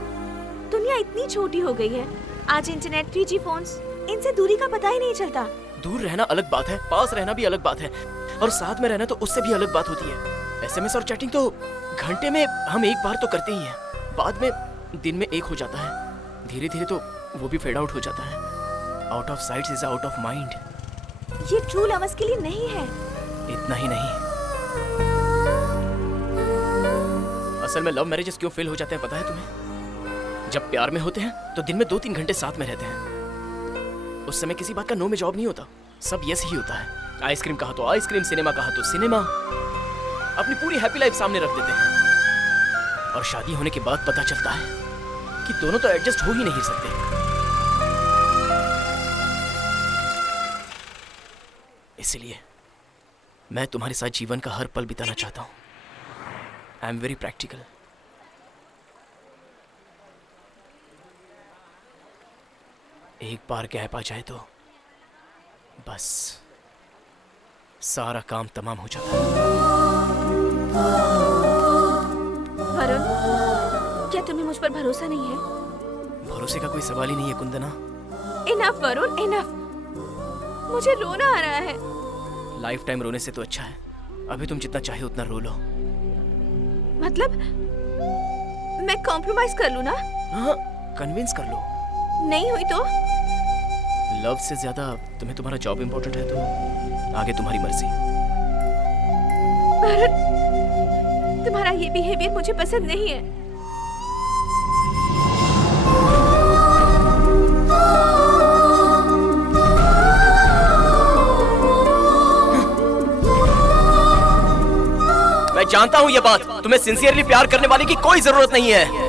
दुनिया इतनी छोटी हो गई है। आज इंटरनेट, 3G फोन्स, इनसे दूरी का पता ही नहीं चलता। दूर रहना अलग बात है, पास रहना भी अलग बात है, और साथ में रहना तो उससे भी अलग बात होती है। SMS और चैटिंग तो घंटे में हम एक बार तो करते ही हैं, बाद में दिन में एक हो जाता है, धीरे धीरे तो वो भी फेड आउट हो जाता है। Out of site is out of mind. ये ट्रू लवर्स के लिए नहीं है। इतना ही नहीं, असल में लव मैरिजेस क्यों फेल हो जाते हैं पता है तुम्हें? जब प्यार में होते हैं तो दिन में 2-3 घंटे साथ में रहते हैं, उस समय किसी बात का नो में जवाब नहीं होता, सब यस ही होता है। आइसक्रीम कहा तो आइसक्रीम, सिनेमा कहा तो सिनेमा, अपनी पूरी हैप्पी लाइफ सामने रख देते हैं। और शादी होने के बाद पता चलता है कि दोनों तो एडजस्ट हो ही नहीं सकते। मैं तुम्हारे साथ जीवन का हर पल बिताना चाहता हूँ। I am very practical. एक बार गैप आ जाए तो बस सारा काम तमाम हो जाता है। वरुण, क्या तुम्हें मुझ पर भरोसा नहीं है? भरोसे का कोई सवाल ही नहीं है कुंदना। Enough Varun, enough. मुझे रोना आ रहा है। लाइफ टाइम रोने से तो अच्छा है अभी तुम जितना चाहे उतना रो लो। मतलब मैं कॉम्प्रोमाइज कर लूं ना? हाँ, कन्विंस कर लो। नहीं हुई तो? लव से ज्यादा तुम्हें तुम्हारा जॉब इम्पोर्टेंट है तो आगे तुम्हारी मर्जी। वरुण, तुम्हारा ये बिहेवियर मुझे पसंद नहीं है। मैं जानता हूँ ये बात, तुम्हें सिंसियरली प्यार करने वाले की कोई जरूरत नहीं है।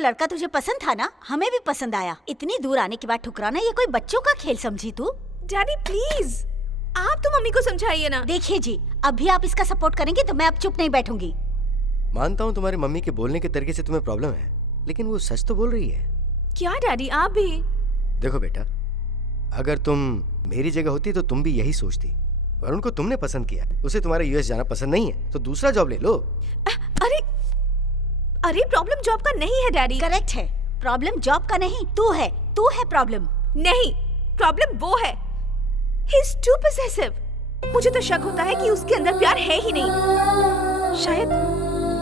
लड़का तुझे पसंद था ना? हमें भी पसंद आया। इतनी दूर आने के बाद ठुकराना ये कोई बच्चों का खेल समझी तू? डैडी प्लीज, आप तो मम्मी को समझाइए ना। देखिए जी, अभी आप इसका सपोर्ट करेंगे तो मैं अब चुप नहीं बैठूंगी। मानता हूँ तुम्हारी मम्मी के बोलने के तरीके से तुम्हें प्रॉब्लम है, लेकिन वो सच तो बोल रही है। क्या डैडी, आप भी? देखो बेटा, अगर तुम मेरी जगह होती तो तुम भी यही सोचती। वरुण को तुमने पसंद किया, उसे तुम्हारा यूएस जाना पसंद नहीं है तो दूसरा जॉब ले लो। अरे प्रॉब्लम जॉब का नहीं है डैडी। करेक्ट है, प्रॉब्लम जॉब का नहीं, तू है प्रॉब्लम। नहीं, प्रॉब्लम वो है। He is too possessive। मुझे तो शक होता है कि उसके अंदर प्यार है ही नहीं। शायद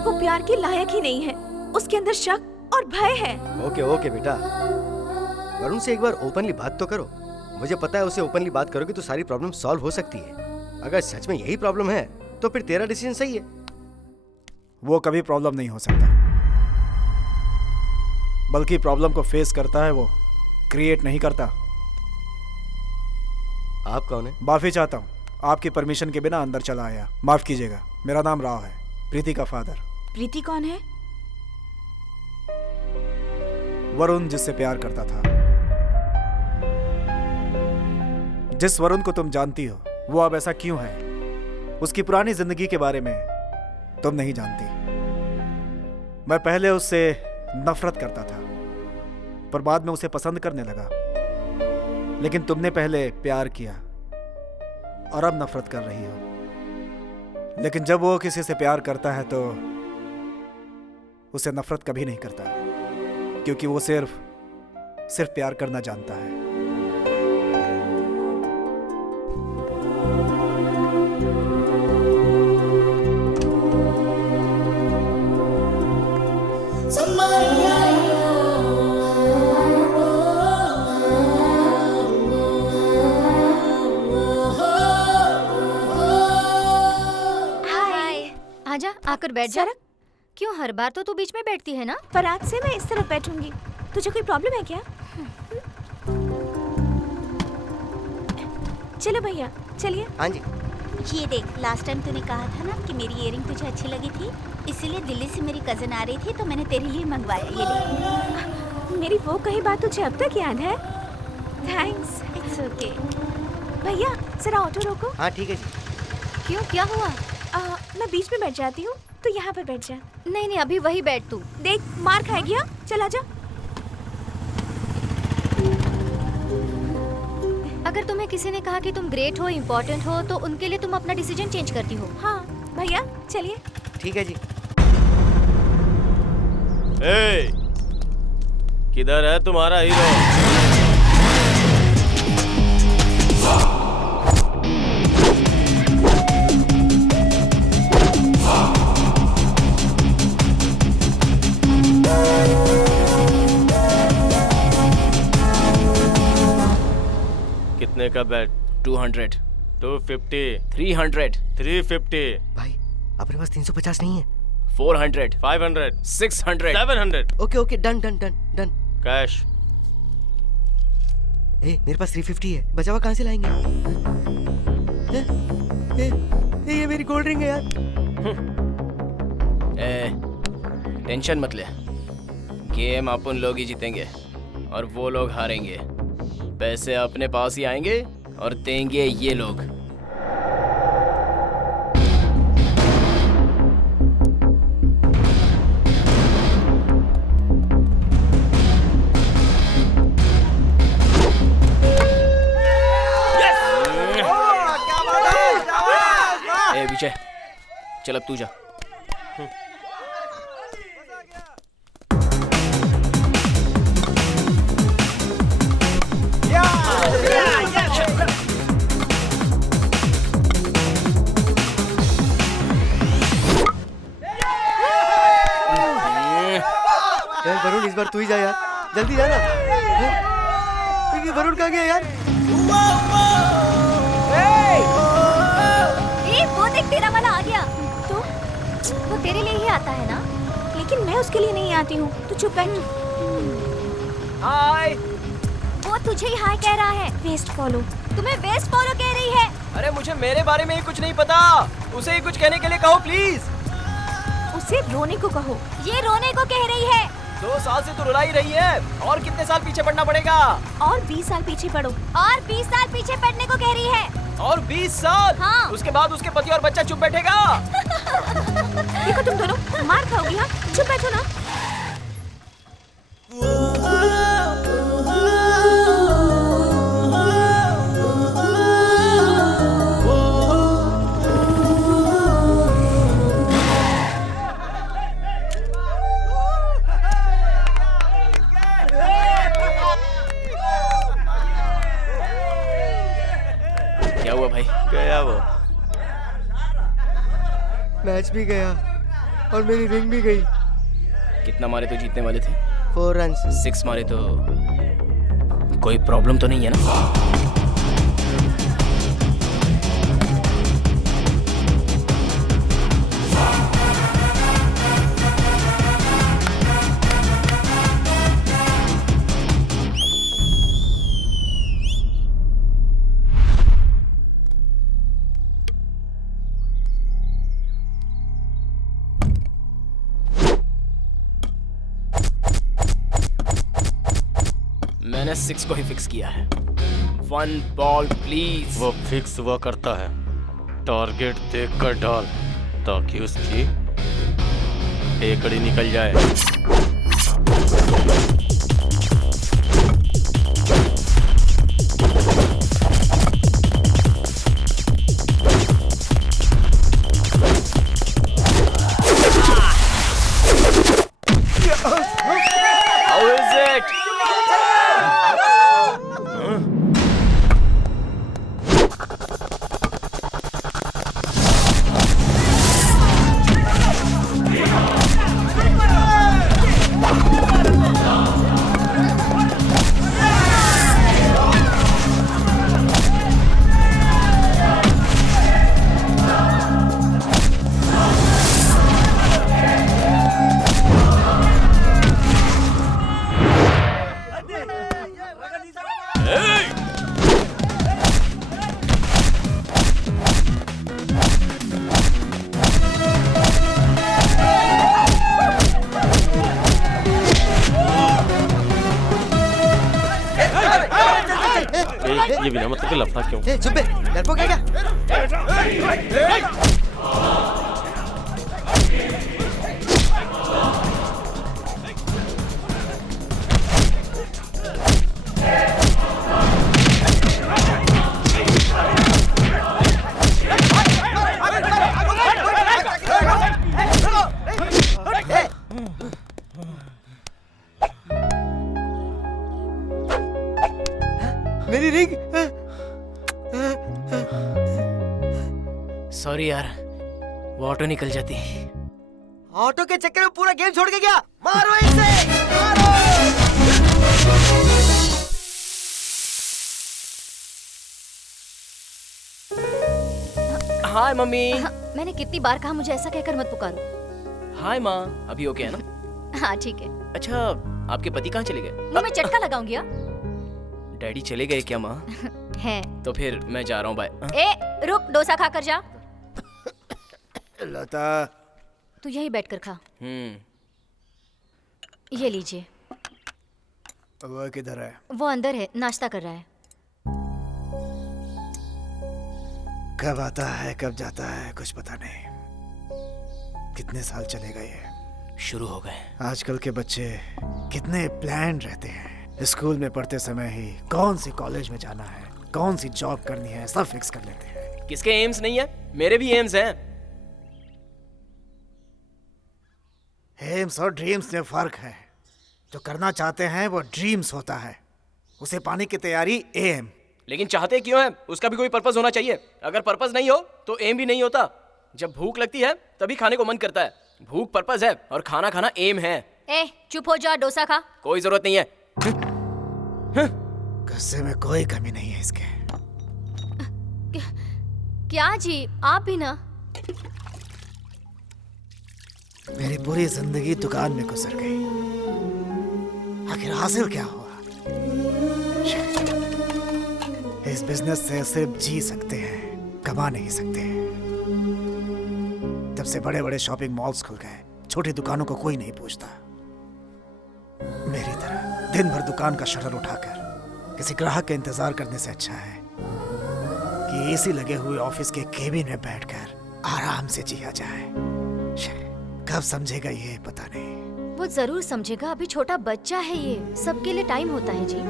वो प्यार के लायक ही नहीं है। उसके अंदर शक और भय है। ओके बेटा, वरुण से एक बार ओपनली बात तो करो। मुझे पता है उसे ओपनली बात करोगे तो सारी प्रॉब्लम सॉल्व हो सकती है। अगर सच में यही प्रॉब्लम है तो फिर तेरा डिसीजन सही है। वो कभी प्रॉब्लम नहीं हो सकता, बल्कि प्रॉब्लम को फेस करता है, वो क्रिएट नहीं करता। आप कौन है? माफी चाहता हूँ, आपकी परमिशन के बिना अंदर चला आया। माफ कीजिएगा, मेरा नाम राव है, प्रीति का फादर। प्रीति कौन है? वरुण जिससे प्यार करता था। जिस वरुण को तुम जानती हो वो अब ऐसा क्यों है, उसकी पुरानी जिंदगी के बारे में तुम नहीं जानती। मैं पहले उससे नफरत करता था, पर बाद में उसे पसंद करने लगा। लेकिन तुमने पहले प्यार किया और अब नफरत कर रही हो। लेकिन जब वो किसी से प्यार करता है तो उसे नफरत कभी नहीं करता, क्योंकि वो सिर्फ प्यार करना जानता है। आजा, आकर बैठ जा। क्यों हर बार तो तू बीच में बैठती है ना? पर आज से मैं इस तरफ बैठूंगी। तुझे कोई प्रॉब्लम है क्या? चलो भैया, चलिए। हाँ जी। ये देख, लास्ट टाइम तूने कहा था ना कि मेरी इयरिंग तुझे अच्छी लगी थी, इसीलिए दिल्ली से मेरी कजन आ रही थी तो मैंने तेरे लिए मंगवाया। ये ले। मेरी वो कही बात तुझे अब तक याद है? थैंक्स। It's okay. भैया जरा ऑटो रोको। हाँ ठीक है जी। क्यों, क्या हुआ? मैं बीच में बैठ जाती हूँ, तो यहाँ पर बैठ जा। नहीं नहीं, अभी वही बैठ तू। देख, मार खाएगी। चला जा। अगर तुम्हें किसी ने कहा कि तुम ग्रेट हो, इम्पोर्टेंट हो, तो उनके लिए तुम अपना डिसीजन चेंज करती हो। हाँ भैया, चलिए। ठीक है जी। किधर है तुम्हारा हीरो? कितने का बैट? 200, 250, 300, 350, भाई अपने पास 350 नहीं है। 400, 500, 600, 700। Okay okay done done done done. Cash. मेरे पास 350 है, बचा हुआ कहाँ से लाएंगे? ये मेरी कोल्ड ड्रिंक है यार। टेंशन मत ले, गेम अपन लोग ही जीतेंगे और वो लोग हारेंगे। पैसे अपने पास ही आएंगे और देंगे ये लोग। ए विजय, चल अब तू जा। यार वरुण इस बार तू ही जा यार, जल्दी जा ना। ये वरुण कहाँ गया यार? वो देख तेरा वाला आ गया। तो वो तेरे लिए ही आता है ना? लेकिन मैं उसके लिए नहीं आती हूँ, तू चुप बैठ। हाय। वो तुझे ही हाय कह रहा है। Waste fellow. तुम्हें वेस्ट फॉलो कह रही है। अरे मुझे मेरे बारे में ही कुछ नहीं पता, उसे ही कुछ कहने के लिए कहो प्लीज। उसे रोने को कहो। ये रोने को कह रही है। 2 साल से तो रुला ही रही है, और कितने साल पीछे पड़ना पड़ेगा? और 20 साल पीछे पड़ो। और 20 साल पीछे पड़ने को कह रही है। और 20 साल? हाँ। उसके बाद उसके पति और बच्चा चुप बैठेगा? देखो तुम दोनों मार खाओगी। हाँ चुप बैठो ना। क्या हुआ भाई? गया वो। मैच भी गया और मेरी रिंग भी गई। कितना मारे तो जीतने वाले थे? 4 रन। 6 मारे तो कोई प्रॉब्लम तो नहीं है ना? मैंने 6 को ही फिक्स किया है। 1 बॉल प्लीज। वो फिक्स हुआ करता है, टारगेट देख कर डाल ताकि उसकी एकड़ी निकल जाए। How is it? ये बिना मतलब के लफड़ा क्यों? चुप बे, डरपोक है क्या? सॉरी यार, वो ऑटो निकल जाती। ऑटो के चक्कर में पूरा गेम छोड़ के गया। मारो इसे, मारो। हाय मम्मी। मैंने कितनी बार कहा मुझे ऐसा कहकर मत पुकारो। हाय माँ, अभी ओके है ना? हाँ ठीक है। अच्छा, आपके पति कहाँ चले गए? मुंह में चटका लगाऊंगी। डैडी चले गए क्या माँ? है। तो फिर मैं जा रहा हूँ, बाय। ए रुक, डोसा खाकर जा। लता, तू यही बैठकर खा। ये लीजिए। वो किधर है? वो अंदर है, नाश्ता कर रहा है। कब आता है कब जाता है कुछ पता नहीं। कितने साल चलेगा ये? शुरू हो गए। आजकल के बच्चे कितने प्लान रहते हैं। स्कूल में पढ़ते समय ही कौन सी कॉलेज में जाना है, कौन सी जॉब करनी है, सब फिक्स कर लेते हैं। किसके एम्स नहीं है? मेरे भी एम्स हैं। एम्स और ड्रीम्स में फर्क है। जो करना चाहते हैं वो ड्रीम्स होता है, उसे पाने की तैयारी एम। लेकिन चाहते क्यों हैं? उसका भी कोई पर्पस होना चाहिए। अगर पर्पस नहीं हो तो एम भी नहीं होता। जब भूख लगती है तभी खाने को मन करता है। भूख पर्पस है और खाना खाना एम है। ए चुप हो जा, डोसा खा। कोई जरूरत नहीं है। गुस्से में कोई कमी नहीं है इसके। क्या जी, आप भी ना। मेरी पूरी जिंदगी दुकान में गुजर गई, आखिर हासिल क्या हुआ? इस बिजनेस से सिर्फ जी सकते हैं, कमा नहीं सकते। जब से बड़े बड़े शॉपिंग मॉल्स खुल गए, छोटी दुकानों को कोई नहीं पूछता। मेरी तरह दिन भर दुकान का शटर उठाकर किसी ग्राहक के इंतजार करने से अच्छा है कि एसी लगे हुए ऑफिस के केबिन में बैठकर आराम से जिया जाए। कब समझेगा ये पता नहीं। वो जरूर समझेगा, अभी छोटा बच्चा है ये। सबके लिए टाइम होता है जी।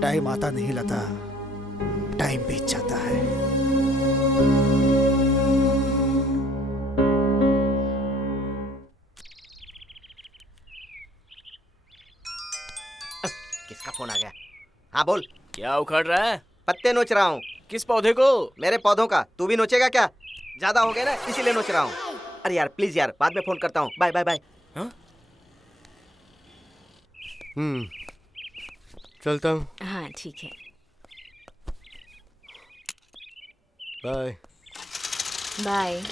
टाइम आता नहीं लता, टाइम बीत जाता है। किसका फोन आ गया? हाँ बोल। क्या उखाड़ रहा है? पत्ते नोच रहा हूँ। किस पौधे को? मेरे पौधों का। तू भी नोचेगा क्या? ज्यादा हो गया ना, इसीलिए नोच रहा हूँ। अरे यार प्लीज यार, बाद में फोन करता हूँ। Bye bye bye. चलता हूँ। हाँ ठीक है। Bye bye.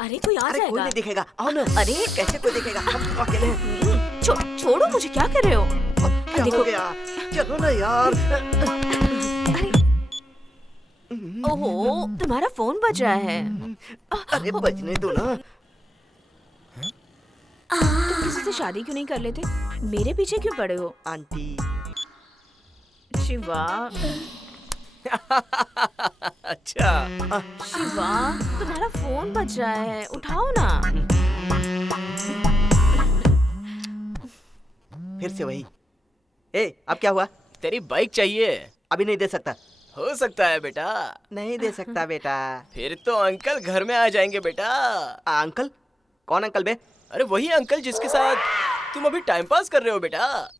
अरे कोई आ अरे कोई जाएगा। नहीं दिखेगा, आओ ना। अरे कैसे कोई दिखेगा? हम तो अकेले हैं। छोड़ो मुझे, क्या कर रहे हो? क्या हो गया? चलो ना यार। ओहो, तुम्हारा फोन बज रहा है। अरे बजने दो ना। तुम किसी से शादी क्यों नहीं कर लेते? मेरे पीछे क्यों पड़े हो? आंटी शिवा, अच्छा। शिवा, तुम्हारा फोन बज रहा है, उठाओ ना। फिर से वही। ए अब क्या हुआ? तेरी बाइक चाहिए। अभी नहीं दे सकता। हो सकता है बेटा। नहीं दे सकता बेटा। फिर तो अंकल घर में आ जाएंगे बेटा। अंकल? कौन अंकल बे? अरे वही अंकल जिसके साथ तुम अभी टाइम पास कर रहे हो बेटा।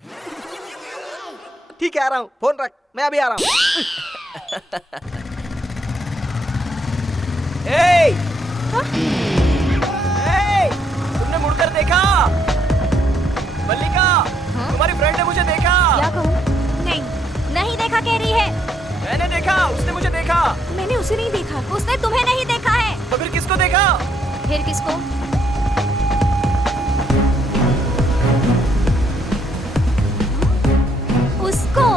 ठीक है, आ रहा हूँ। फोन रख, मैं अभी आ रहा हूँ। ए! ए! तुमने मुड़कर देखा? मल्लिका, तुम्हारी फ्रेंड ने मुझे देखा। क्या कहूँ? नहीं, नहीं देखा कह रही है। मैंने देखा, उसने मुझे देखा। मैंने उसे नहीं देखा। उसने तुम्हें नहीं देखा है। तो फिर किसको देखा? फिर किसको? उसको।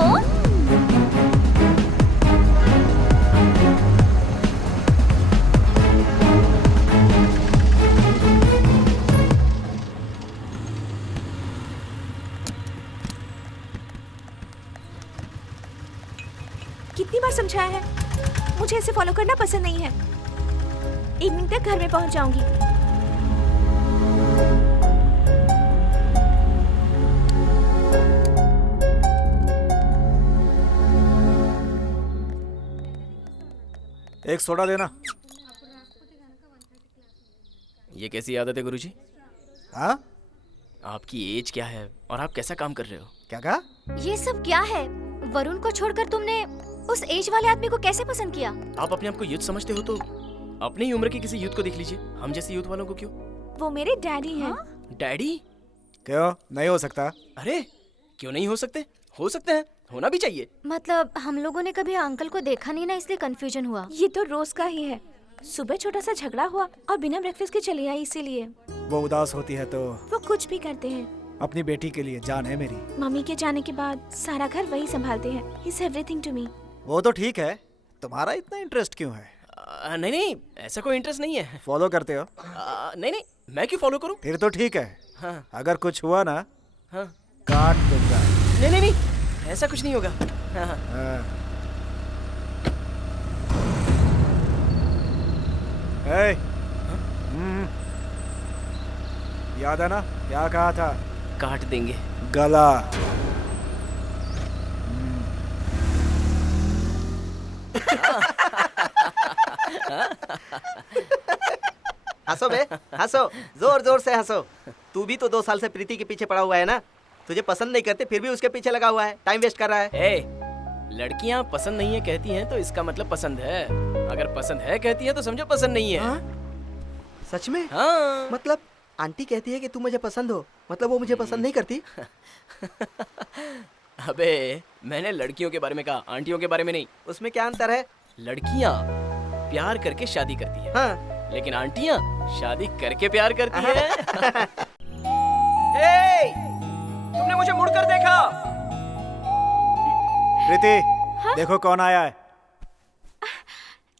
कितनी बार समझाया है, मुझे ऐसे फॉलो करना पसंद नहीं है। इवनिंग तक घर में पहुंच जाऊंगी। एक सोडा देना। ये कैसी आदत है गुरुजी? हाँ, आपकी एज क्या है और आप कैसा काम कर रहे हो? क्या कहा? ये सब क्या है? वरुण को छोड़कर तुमने उस एज वाले आदमी को कैसे पसंद किया? आप अपने आप को यूथ समझते हो तो अपनी ही उम्र के किसी यूथ को देख लीजिए। हम जैसे यूथ वालों को क्यों? वो मेरे डैडी हैं। डैडी? क्यों नहीं हो सकता? अरे क्यों नहीं हो सकते? हो सकते हैं, होना भी चाहिए। मतलब हम लोगों ने कभी अंकल को देखा नहीं ना, इसलिए कंफ्यूजन हुआ। ये तो रोज का ही है। सुबह छोटा सा झगड़ा हुआ और बिना ब्रेकफास्ट के चली आई, इसीलिए। वो उदास होती है तो वो कुछ भी करते हैं। अपनी बेटी के लिए जान है मेरी। मम्मी के जाने के बाद सारा घर वही संभालते हैं। He's everything to me। वो तो ठीक है, तुम्हारा इतना इंटरेस्ट क्यों है? नहीं नहीं, ऐसा कोई इंटरेस्ट नहीं है। फॉलो करते हो? नहीं नहीं, मैं क्यों फॉलो करूं? फिर तो ठीक है। हाँ अगर कुछ हुआ ना, हाँ। काट दूंगा। नहीं नहीं नहीं, ऐसा कुछ नहीं होगा। हाँ हाँ। हाँ। ए, याद है ना क्या कहा था? काट देंगे। गला। हंसो बे, हंसो, जोर जोर से हंसो। तू भी तो 2 साल से प्रीति के पीछे पड़ा हुआ है ना। तुझे पसंद नहीं करते फिर भी उसके पीछे लगा हुआ है, टाइम वेस्ट कर रहा है। लड़कियां पसंद नहीं है कहती हैं तो इसका मतलब पसंद है। अगर पसंद है कहती है तो समझो पसंद नहीं है। हाँ? सच में? हाँ। मतलब आंटी कहती है कि तू मुझे पसंद हो, मतलब वो मुझे पसंद नहीं करती? अबे मैंने लड़कियों के बारे में कहा, आंटियों के बारे में नहीं। उसमें क्या अंतर है? लड़कियां प्यार करके शादी करती है, हाँ। लेकिन आंटियां शादी करके प्यार करती है। हे, तुमने मुझे मुड़कर देखा? प्रीति, देखो कौन आया है।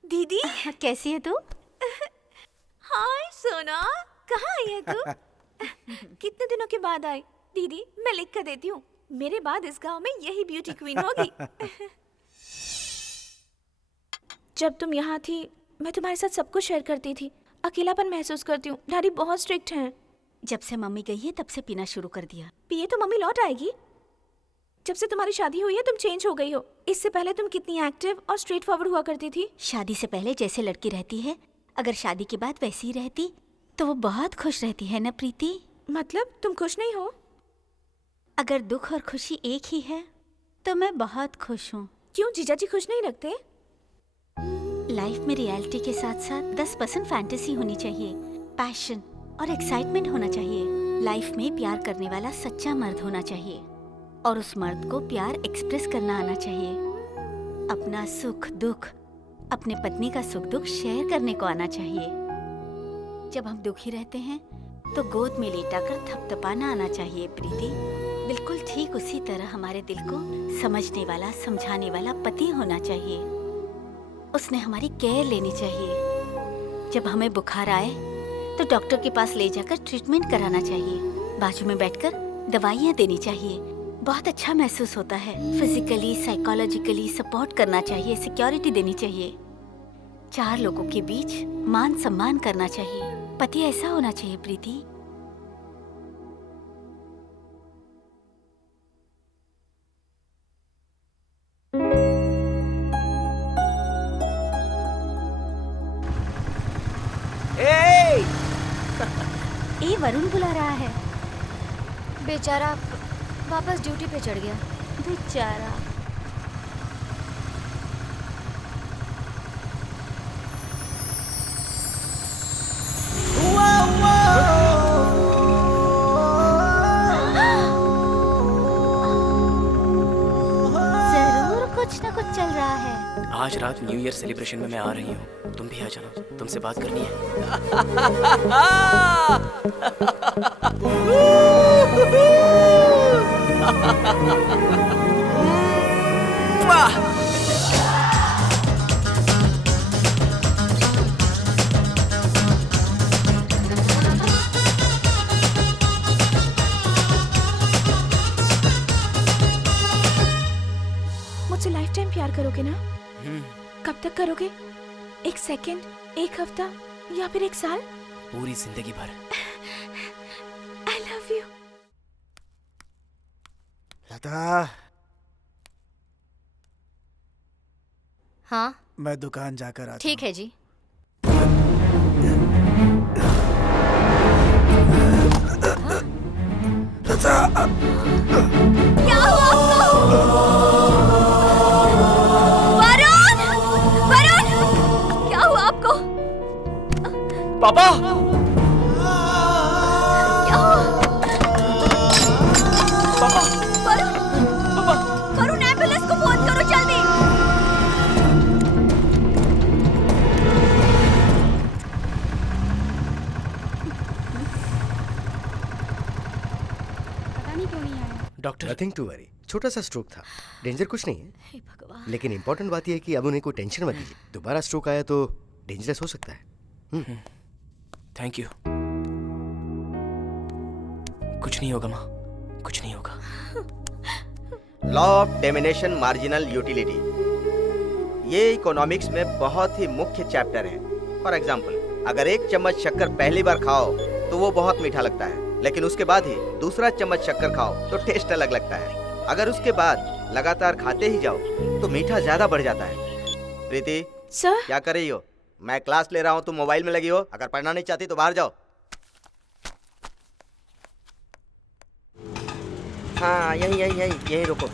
दीदी कैसी है तू? हाय सोना, कहाँ आई है तू? कितने दिनों के बाद आई? दीदी मैं लिख कर देती हूँ, मेरे बाद इस गांव में यही ब्यूटी क्वीन होगी। जब तुम यहाँ थी मैं तुम्हारे साथ सब कुछ शेयर करती थी। अकेलापन महसूस करती हूँ, डैडी बहुत स्ट्रिक्ट हैं। जब से मम्मी गई है तब से पीना शुरू कर दिया। पिए तो मम्मी लौट आएगी। जब से तुम्हारी शादी हुई है तुम चेंज हो गई हो। इससे पहले तुम कितनी एक्टिव और स्ट्रेट फॉरवर्ड हुआ करती थी। शादी से पहले जैसे लड़की रहती है, अगर शादी के बाद वैसी ही रहती तो वो बहुत खुश रहती है ना प्रीति? मतलब तुम खुश नहीं हो? अगर दुख और खुशी एक ही है तो मैं बहुत खुश हूँ। क्यों जीजा जी खुश नहीं रखते? लाइफ में रियलिटी के साथ साथ 10% फैंटेसी होनी चाहिए, पैशन और एक्साइटमेंट होना चाहिए। लाइफ में प्यार करने वाला सच्चा मर्द होना चाहिए और उस मर्द को प्यार एक्सप्रेस करना आना चाहिए। अपना सुख दुख, अपने पत्नी का सुख दुख शेयर करने को आना चाहिए। जब हम दुखी रहते हैं तो गोद में लेटाकर थपथपाना आना चाहिए प्रीति। बिल्कुल ठीक उसी तरह हमारे दिल को समझने वाला, समझाने वाला पति होना चाहिए। उसने हमारी केयर लेनी चाहिए। जब हमें बुखार आए तो डॉक्टर के पास ले जाकर ट्रीटमेंट कराना चाहिए। बाजू में बैठकर दवाइयाँ देनी चाहिए। बहुत अच्छा महसूस होता है। फिजिकली साइकोलॉजिकली सपोर्ट करना चाहिए, सिक्योरिटी देनी चाहिए। 4 लोगों के बीच मान सम्मान करना चाहिए। पति ऐसा होना चाहिए प्रीति। ए वरुण बुला रहा है। बेचारा वापस ड्यूटी पे चढ़ गया। बेचारा। जरूर कुछ ना कुछ चल रहा है। आज रात न्यू ईयर सेलिब्रेशन में मैं आ रही हूँ, तुम भी आ जाना, तुमसे बात करनी है। मुझसे लाइफ टाइम प्यार करोगे ना? कब तक करोगे? 1 सेकेंड, 1 हफ्ता या फिर 1 साल? पूरी जिंदगी भर। I love you। लता, हाँ मैं दुकान जाकर आता ठीक है जी। क्या हुआ आपको? वरुण! वरुण! क्या हुआ आपको? पापा! क्या हुआ? पापा! वरुण! पापा! वरुण, एम्बुलेंस को फोन करो जल्दी। डॉक्टर, नथिंग टू वरी, छोटा सा स्ट्रोक था, डेंजर कुछ नहीं है। हे भगवान। लेकिन इंपॉर्टेंट बात यह है कि अब उन्हें कोई टेंशन मत लीजिए, दोबारा स्ट्रोक आया तो डेंजरस हो सकता है। Thank you. कुछ नहीं होगा माँ, कुछ नहीं होगा। Law of diminishing marginal utility, ये इकोनॉमिक्स में बहुत ही मुख्य चैप्टर है। फॉर एग्जाम्पल, अगर एक चम्मच शक्कर पहली बार खाओ तो वो बहुत मीठा लगता है, लेकिन उसके बाद ही दूसरा चम्मच शक्कर खाओ तो टेस्ट अलग लगता है। अगर उसके बाद लगातार खाते ही जाओ तो मीठा ज्यादा बढ़ जाता है। प्रीति, सर, क्या कर रही हो? मैं क्लास ले रहा हूँ, तुम मोबाइल में लगी हो। अगर पढ़ना नहीं चाहती तो बाहर जाओ। हाँ, यही यही यही यही रुको।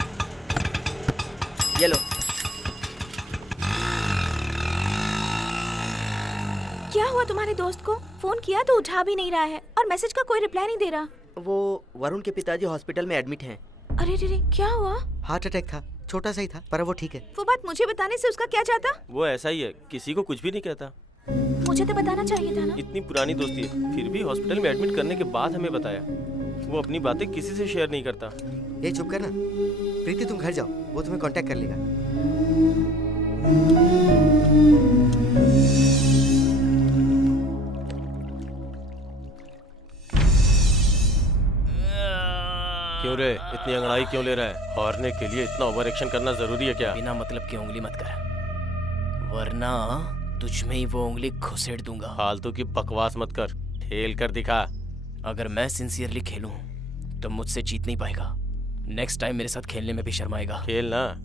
ये लो। क्या हुआ तुम्हारे दोस्त को? फोन किया तो उठा भी नहीं रहा है और मैसेज का कोई रिप्लाई नहीं दे रहा। वो वरुण के पिताजी हॉस्पिटल में एडमिट हैं। अरे रे रे, क्या हुआ? हार्ट अटैक था, छोटा सा ही था, पर वो ठीक है। वो बात मुझे बताने से उसका क्या चाहता? वो ऐसा ही है, किसी को कुछ भी नहीं कहता। मुझे तो बताना चाहिए था ना। इतनी पुरानी दोस्ती है, फिर भी हॉस्पिटल में एडमिट करने के बाद हमें बताया। वो अपनी बातें किसी से शेयर नहीं करता। ये चुप करना। प्रीति, तुम घर जाओ, वो तुम्हें कांटेक्ट कर लेगा। क्यों रे, इतनी अंगड़ाई क्यों ले रहा है? हारने के लिए इतना ओवर एक्शन करना जरूरी है क्या? बिना मतलब की उंगली मत कर, वरना तुझ में ही वो उंगली घुसेड़ दूंगा। फालतू की बकवास मत कर, खेल कर दिखा। अगर मैं सिंसियरली खेलूं तो मुझसे जीत नहीं पाएगा। नेक्स्ट टाइम मेरे साथ खेलने में भी शर्माएगा। खेल ना,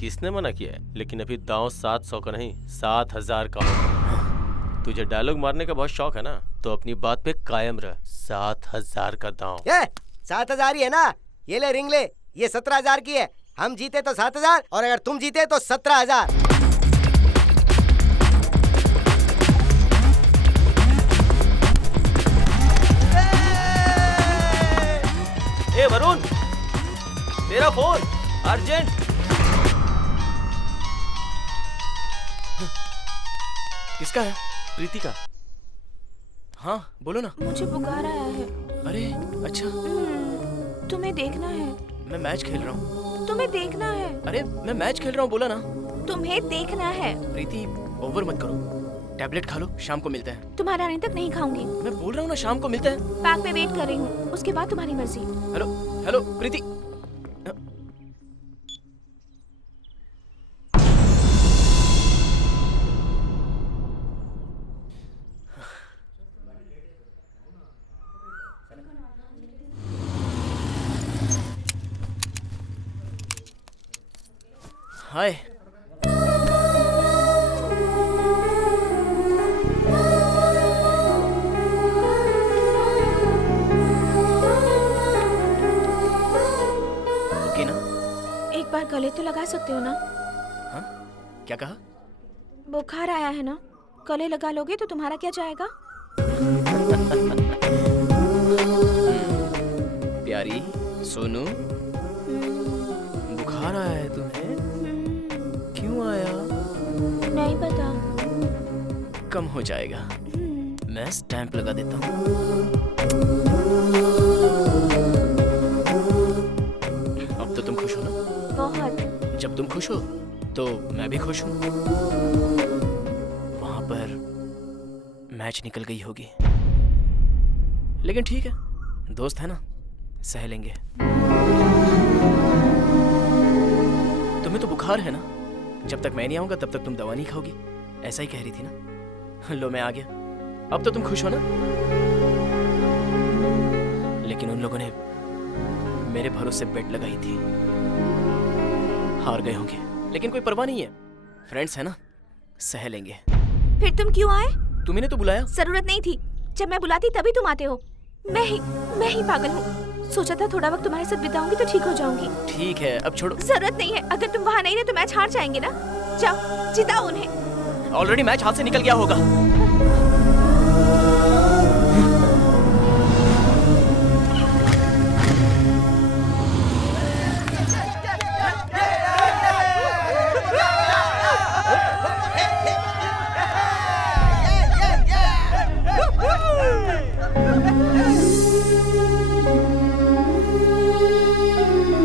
किसने मना किया है? लेकिन अभी दांव 700 का नहीं 7000 का हो। तुझे डायलॉग मारने का बहुत शौक है ना, तो अपनी बात पे कायम रह। 7000 का दांव। ये 7000 ही है ना? ये ले रिंग ले, ये 17000 की है। हम जीते तो 7000 और अगर तुम जीते तो 17000। ए वरुण, तेरा फोन अर्जेंट। किसका है? प्रीति का। हाँ बोलो ना। मुझे पुकार आया है। अरे अच्छा, तुम्हें देखना है। मैं मैच खेल रहा हूँ। तुम्हें देखना है। अरे मैं मैच खेल रहा हूँ, बोला ना। तुम्हें देखना है। प्रीति, ओवर मत करो। टैबलेट खा लो, शाम को मिलते हैं। तुम्हारे आने तक नहीं खाऊंगी। मैं बोल रहा हूँ ना, शाम को मिलते हैं। पार्क पे वेट कर रही हूँ, उसके बाद तुम्हारी मर्जी। हेलो हेलो प्रीति। हाय। ओके ना? एक बार गले तो लगा सकते हो ना? हाँ? क्या कहा? बुखार आया है ना, गले लगा लोगे तो तुम्हारा क्या जाएगा? प्यारी सोनू, बुखार आया है तुम्हें? क्यों आया? नहीं पता। कम हो जाएगा, मैं स्टैंप लगा देता हूँ। अब तो तुम खुश हो ना? बहुत। जब तुम खुश हो तो मैं भी खुश हूँ। वहां पर मैच निकल गई होगी, लेकिन ठीक है, दोस्त है ना, सह लेंगे। तुम्हें तो बुखार है ना, जब तक मैं नहीं आऊंगा तब तक तुम दवा नहीं खाओगी, ऐसा ही कह रही थी ना। लो मैं आ गया, अब तो तुम खुश हो ना? लेकिन उन लोगों ने मेरे भरोसे बेट लगाई थी, हार गए होंगे, लेकिन कोई परवाह नहीं है, फ्रेंड्स है ना, सह लेंगे। फिर तुम क्यों आए? तुम्हें तो बुलाया। जरूरत नहीं थी, जब मैं बुलाती तभी तुम आते हो। मैं ही पागल हूँ। सोचा था थोड़ा वक्त तुम्हारे साथ बिताऊंगी तो ठीक हो जाऊंगी। ठीक है अब छोड़ो। जरूरत नहीं है, अगर तुम वहाँ नहीं रहे तो मैच हार जाएंगे ना। जाओ जिताओ उन्हें। ऑलरेडी मैच हाथ से निकल गया होगा।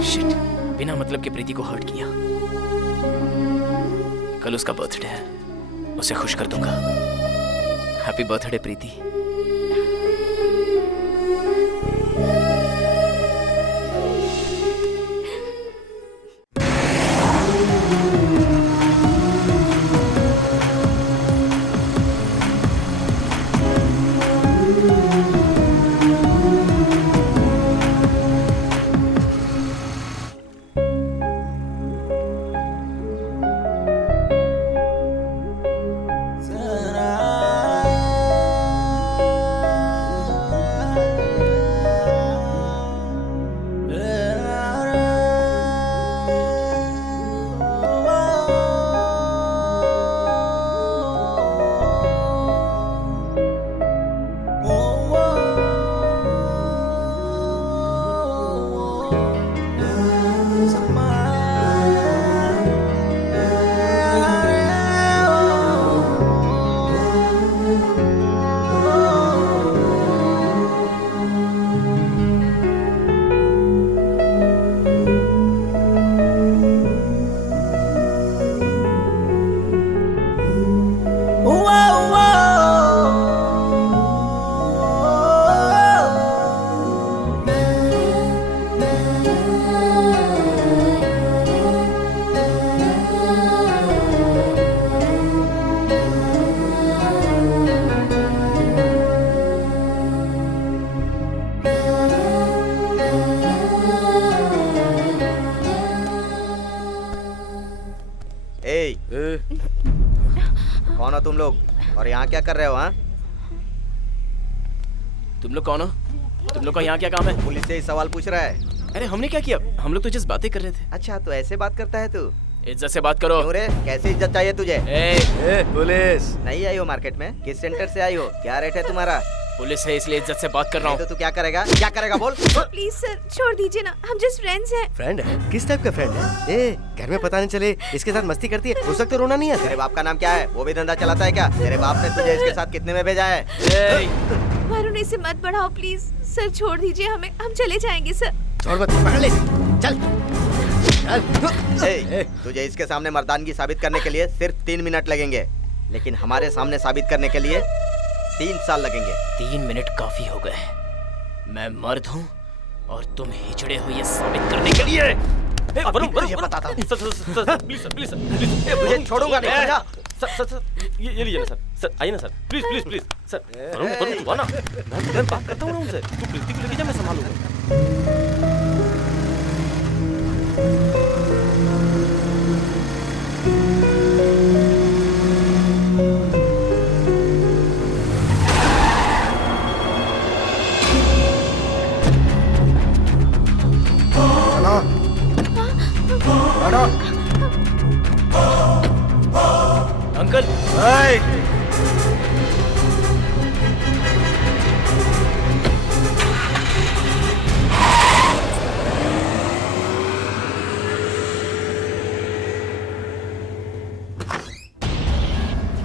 शिट, बिना मतलब के प्रीति को हर्ट किया। कल उसका बर्थडे है, उसे खुश कर दूंगा। हैप्पी बर्थडे प्रीति। कौन हो तुम लोग और यहाँ क्या कर रहे हो? हाँ, तुम लोग कौन हो? तुम लोग का यहाँ क्या काम है? पुलिस से ही सवाल पूछ रहा है। अरे हमने क्या किया? हम लोग तो जिस बातें कर रहे थे। अच्छा तो ऐसे बात करता है तू? इज्जत से बात करो। क्यों रे, कैसी इज्जत चाहिए तुझे? पुलिस नहीं आई हो मार्केट में? किस सेंटर से आई हो? क्या रेट है तुम्हारा? पुलिस है इसलिए इज्जत से बात कर रहा तो हूँ। तू क्या करेगा? क्या करेगा बोल? प्लीज सर छोड़ दीजिए ना, हम जस्ट फ्रेंड्स हैं। फ्रेंड है? किस टाइप का फ्रेंड है? ए, घर में पता नहीं चले इसके साथ मस्ती करती है। उस वक्त तो रोना नहीं आता। तेरे बाप का नाम क्या है? वो भी धंधा चलाता है क्या? तेरे बाप ने तुझे इसके साथ कितने में भेजा है? वरुण इसे मत बढ़ाओ प्लीज, सर छोड़ दीजिए हमें, हम चले जाएंगे सर। छोड़ मत, पकड़ ले, चल। तुझे इसके सामने मर्दानगी साबित करने के लिए सिर्फ 3 मिनट लगेंगे, लेकिन हमारे सामने साबित करने के लिए 3 साल लगेंगे। 3 मिनट काफी हो गए। मैं मर्द हूँ और तुम हिजड़े हो ये साबित करने के लिए। तुझे बताता हूँ। सर प्लीज तुझे छोड़ूंगा नहीं, समझा? सर ये लीजिए ना सर आइए ना सर, प्लीज सर। वरुण तू आना, मैं बात करता हूँ ना उनसे। तू प्रीति को लेके जा, मैं संभालूंगा। अंकल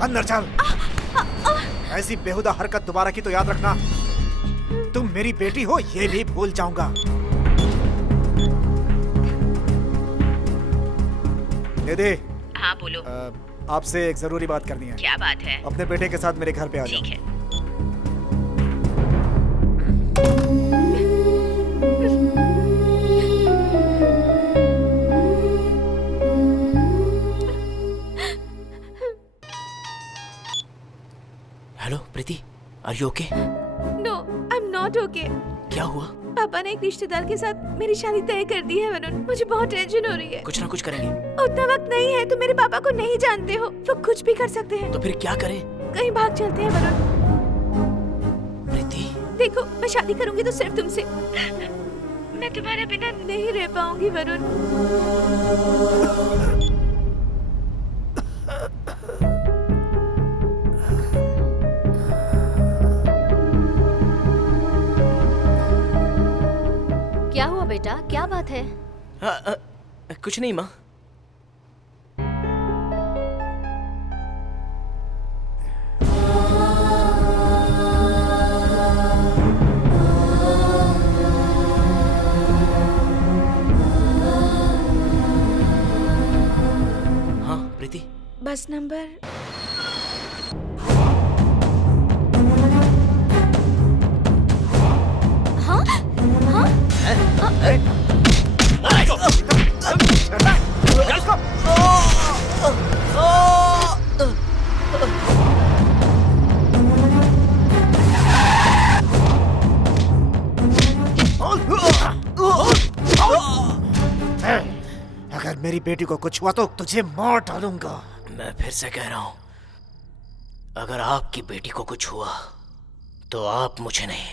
अंदर चल। ऐसी बेहुदा हरकत दोबारा की तो याद रखना। तुम मेरी बेटी हो ये भी भूल जाऊंगा। दीदी। हाँ बोलो। आपसे एक जरूरी बात करनी है। क्या बात है? अपने बेटे के साथ मेरे घर पे आ जाओ। ठीक है। Hello Preeti, are you okay? No I am not okay. क्या हुआ? पापा ने एक रिश्तेदार के साथ मेरी शादी तय कर दी है वरुण, मुझे बहुत टेंशन हो रही है। कुछ ना कुछ करेंगे। उतना वक्त नहीं है, तुम मेरे पापा को नहीं जानते हो, वो कुछ भी कर सकते हैं। तो फिर क्या करें? कहीं भाग चलते हैं वरुण। प्रीति देखो मैं शादी करूंगी तो सिर्फ तुमसे। मैं तुम्हारे बिना नहीं रह पाऊंगी वरुण। क्या हुआ बेटा, क्या बात है? कुछ नहीं माँ। हाँ प्रीति, बस नंबर हाँ हाँ अगर मेरी बेटी को कुछ हुआ तो तुझे मार डालूंगा। मैं फिर से कह रहा हूं, अगर आपकी बेटी को कुछ हुआ तो आप मुझे नहीं,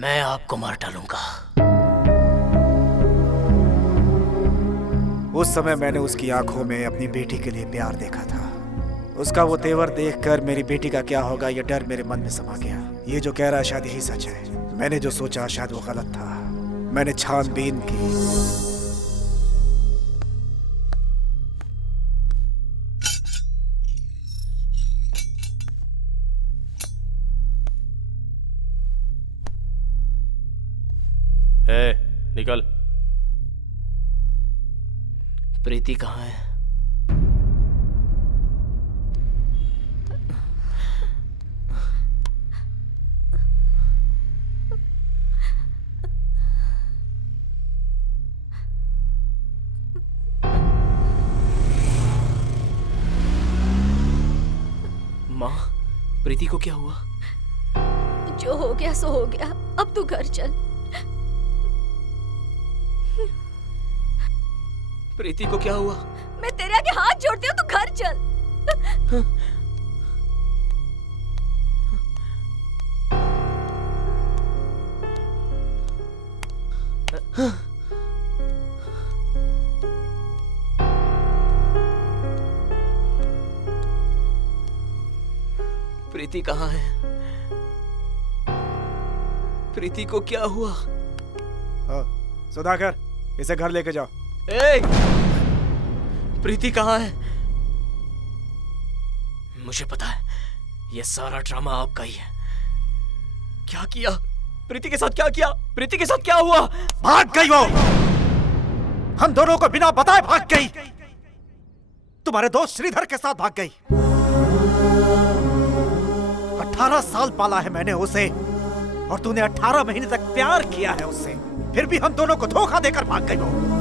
मैं आपको मार डालूंगा। उस समय मैंने उसकी आंखों में अपनी बेटी के लिए प्यार देखा था। उसका वो तेवर देखकर मेरी बेटी का क्या होगा ये डर मेरे मन में समा गया। ये जो कह रहा है शायद यही सच है। मैंने जो सोचा शायद वो गलत था। मैंने छानबीन की। निकल। प्रीति कहाँ है? माँ, प्रीति को क्या हुआ? जो हो गया सो हो गया, अब तू घर चल। प्रीति को क्या हुआ? मैं तेरे आगे हाथ जोड़ती हूँ, तू घर चल। प्रीति कहाँ है? प्रीति को क्या हुआ? सुधाकर, इसे घर लेके जाओ। ए! प्रीति कहाँ है? मुझे पता है, ये सारा ड्रामा आपका ही है। क्या किया? प्रीति के साथ क्या किया? प्रीति के साथ क्या हुआ? भाग गई वो। हम दोनों को बिना बताए भाग गई। तुम्हारे दोस्त श्रीधर के साथ भाग गई। 18 साल पाला है मैंने उसे, और तूने 18 महीने तक प्यार किया है उससे, फिर भी हम दोनों को धोखा देकर भाग गई वो।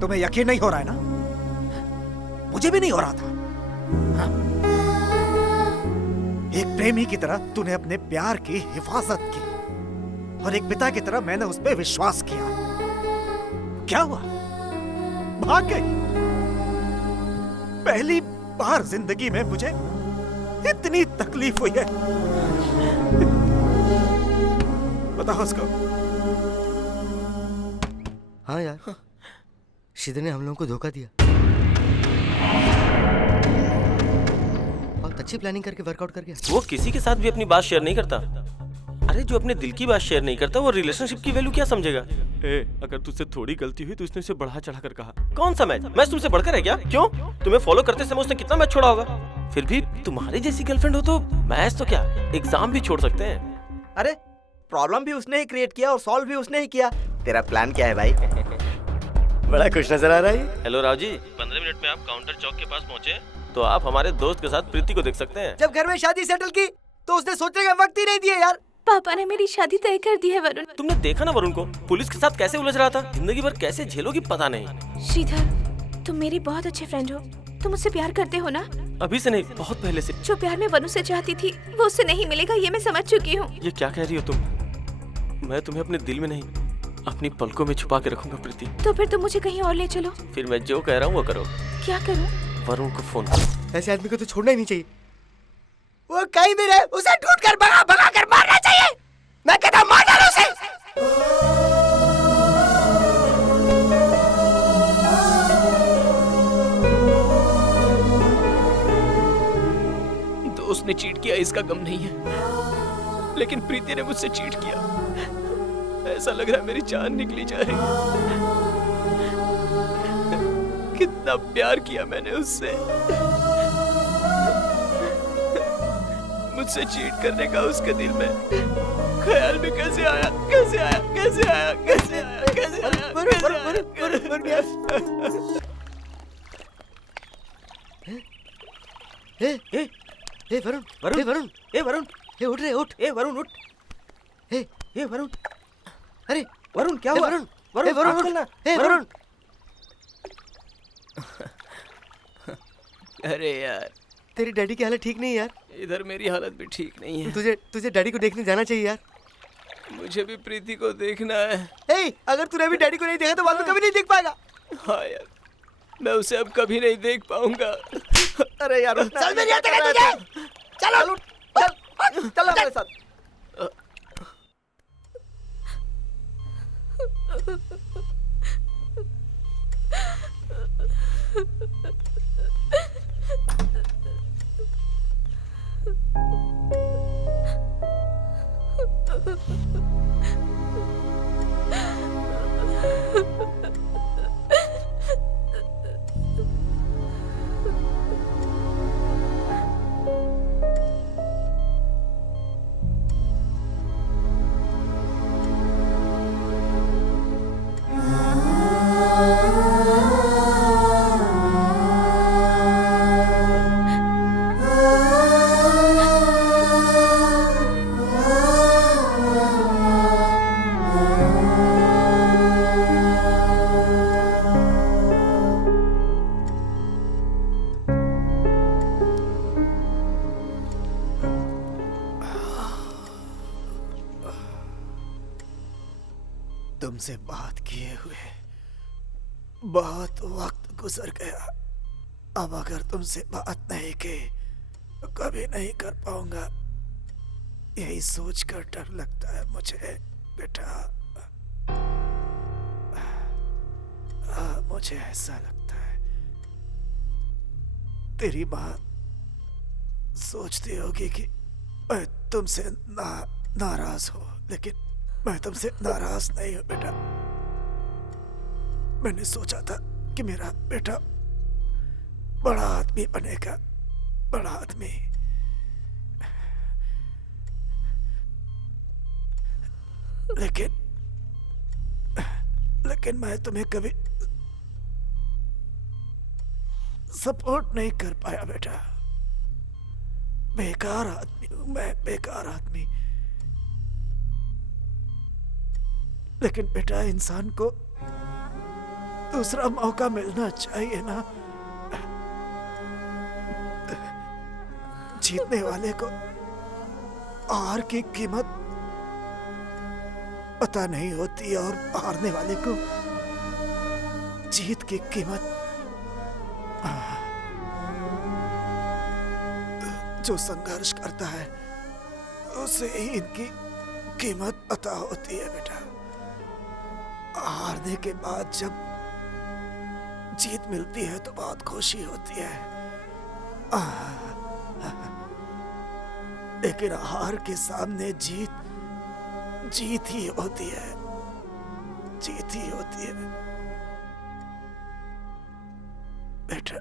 तुम्हें यकीन नहीं हो रहा है ना? मुझे भी नहीं हो रहा था। हाँ? एक प्रेमी की तरह तूने अपने प्यार की हिफाजत की, और एक पिता की तरह मैंने उस पर विश्वास किया। क्या हुआ? भाग गई। पहली बार जिंदगी में मुझे इतनी तकलीफ हुई है। बताओ उसको। हाँ यार, श्रीधर ने हम लोगों को धोखा दिया। बहुत अच्छी प्लानिंग करके वर्कआउट कर गया। वो किसी के साथ भी अपनी बात शेयर नहीं करता। अरे जो अपने दिल की बात शेयर नहीं करता वो रिलेशनशिप की वैल्यू क्या समझेगा? अगर तुझसे थोड़ी गलती हुई तो उसने उसे बढ़ा चढ़ा कर कहा। कौन सा मैच तुमसे बढ़कर है क्या? क्यों? तुम्हें फॉलो करते समय उसने कितना मैच छोड़ा होगा? फिर भी तुम्हारी जैसी गर्लफ्रेंड हो तो मैच तो क्या, एग्जाम भी छोड़ सकते हैं। अरे प्रॉब्लम भी उसने ही क्रिएट किया और सॉल्व भी उसने ही किया। तेरा प्लान क्या है भाई? बड़ा खुश नजर आ रहा है। हेलो राव जी, 15 मिनट में आप काउंटर चौक के पास पहुंचे तो आप हमारे दोस्त के साथ प्रीति को देख सकते हैं। जब घर में शादी सेटल की तो उसने सोचने का वक्त ही नहीं दिया यार। पापा ने मेरी शादी तय कर दी है वरुण। तुमने देखा ना वरुण को पुलिस के साथ कैसे उलझ रहा था? जिंदगी भर कैसे झेलोगी पता नहीं। श्रीधर, तुम मेरी बहुत अच्छे फ्रेंड हो। तुम मुझसे प्यार करते हो ना? अभी से नहीं, बहुत पहले से। जो प्यार मैं वरुण से चाहती थी वो उससे नहीं मिलेगा, ये मैं समझ चुकी हूँ। ये क्या कह रही हो तुम? मैं तुम्हें अपने दिल में नहीं, अपनी पलकों में छुपा के रखूंगा प्रीति। तो फिर तुम मुझे कहीं और ले चलो। फिर मैं जो कह रहा हूँ वो करो। क्या करूँ? वरुण को फोन करो। ऐसे आदमी को तो छोड़ना ही नहीं चाहिए। वो कहीं भी रहे उसे ढूंढ कर भगा कर मारना चाहिए। मैं कहता हूं मार डालो उसे। दोस्त ने चीट किया इसका गम नहीं है, लेकिन प्रीति ने मुझसे चीट किया। ऐसा लग रहा है मेरी जान निकली जा रही है। कितना प्यार किया मैंने उससे। मुझसे चीट करने का उसके दिल में ख्याल भी कैसे आया, कैसे आया, कैसे आया, कैसे आया, कैसे आया, कैसे आया? ए वरुण, वरुण, वरुण, ए वरुण, ए उठ रे, उठ, ए वरुण, उठ, ए वरुण, अरे वरुण क्या हुआ? वरुण, वरुण, वरुण, उठ ना, ए वरुण। अरे यार, तेरी डैडी की हालत ठीक नहीं यार। इधर मेरी हालत भी ठीक नहीं है। तुझे डैडी को देखने जाना चाहिए यार। मुझे भी प्रीति को देखना है। ए, अगर तूने अभी डैडी को नहीं देखा तो बाद में कभी नहीं देख पाएगा। हाँ यार, मैं उसे अब कभी नहीं देख पाऊंगा। अरे यार चल मेरी हाथ लगा तुझे। चल चल चल हमारे साथ। तुमसे बात किए हुए बहुत वक्त गुजर गया। अब अगर तुमसे बात नहीं की तो कभी नहीं कर पाऊंगा। यही सोचकर डर लगता है मुझे बेटा। मुझे ऐसा लगता है तेरी माँ सोचती होगी कि मैं तुमसे नाराज हूं, लेकिन मैं तुमसे नाराज नहीं हूं बेटा। मैंने सोचा था कि मेरा बेटा बड़ा आदमी बनेगा, बड़ा आदमी। लेकिन मैं तुम्हें कभी सपोर्ट नहीं कर पाया बेटा। बेकार आदमी हूं मैं, बेकार आदमी। लेकिन बेटा, इंसान को दूसरा मौका मिलना चाहिए ना। जीतने वाले को हार की कीमत पता नहीं होती और हारने वाले को जीत की कीमत। जो संघर्ष करता है उसे ही इनकी कीमत पता होती है बेटा। हारने के बाद जब जीत मिलती है तो बहुत खुशी होती है, लेकिन हार के सामने जीत ही होती है, जीत ही होती है बेटा।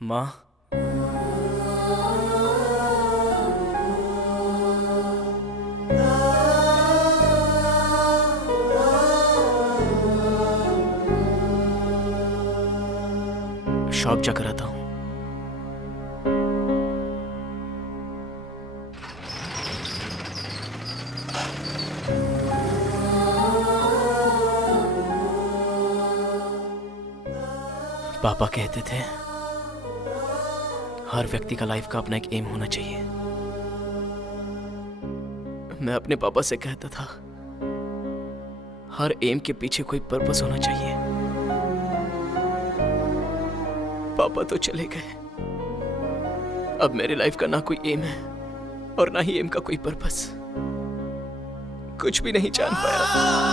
माँ, शॉप जाकर आता हूँ। पापा कहते थे हर व्यक्ति का लाइफ का अपना एक एम होना चाहिए। मैं अपने पापा से कहता था हर एम के पीछे कोई पर्पस होना चाहिए। पापा तो चले गए, अब मेरी लाइफ का ना कोई एम है और ना ही एम का कोई पर्पस। कुछ भी नहीं जान पाया।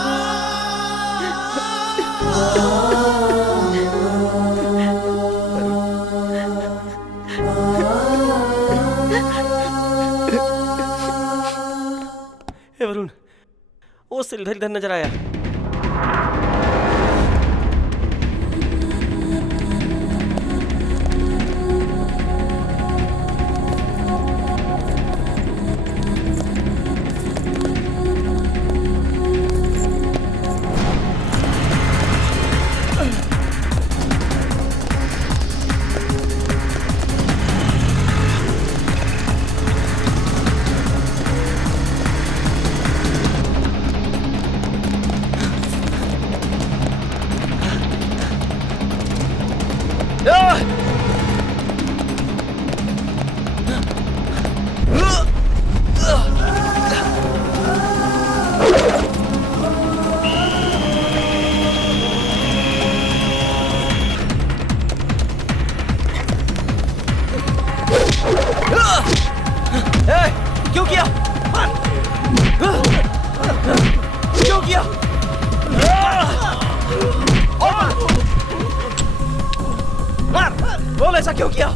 वरुण, वो सिलधर इधर नजर आया। क्यों किया? क्यों किया? मार! बोल ऐसा क्यों किया?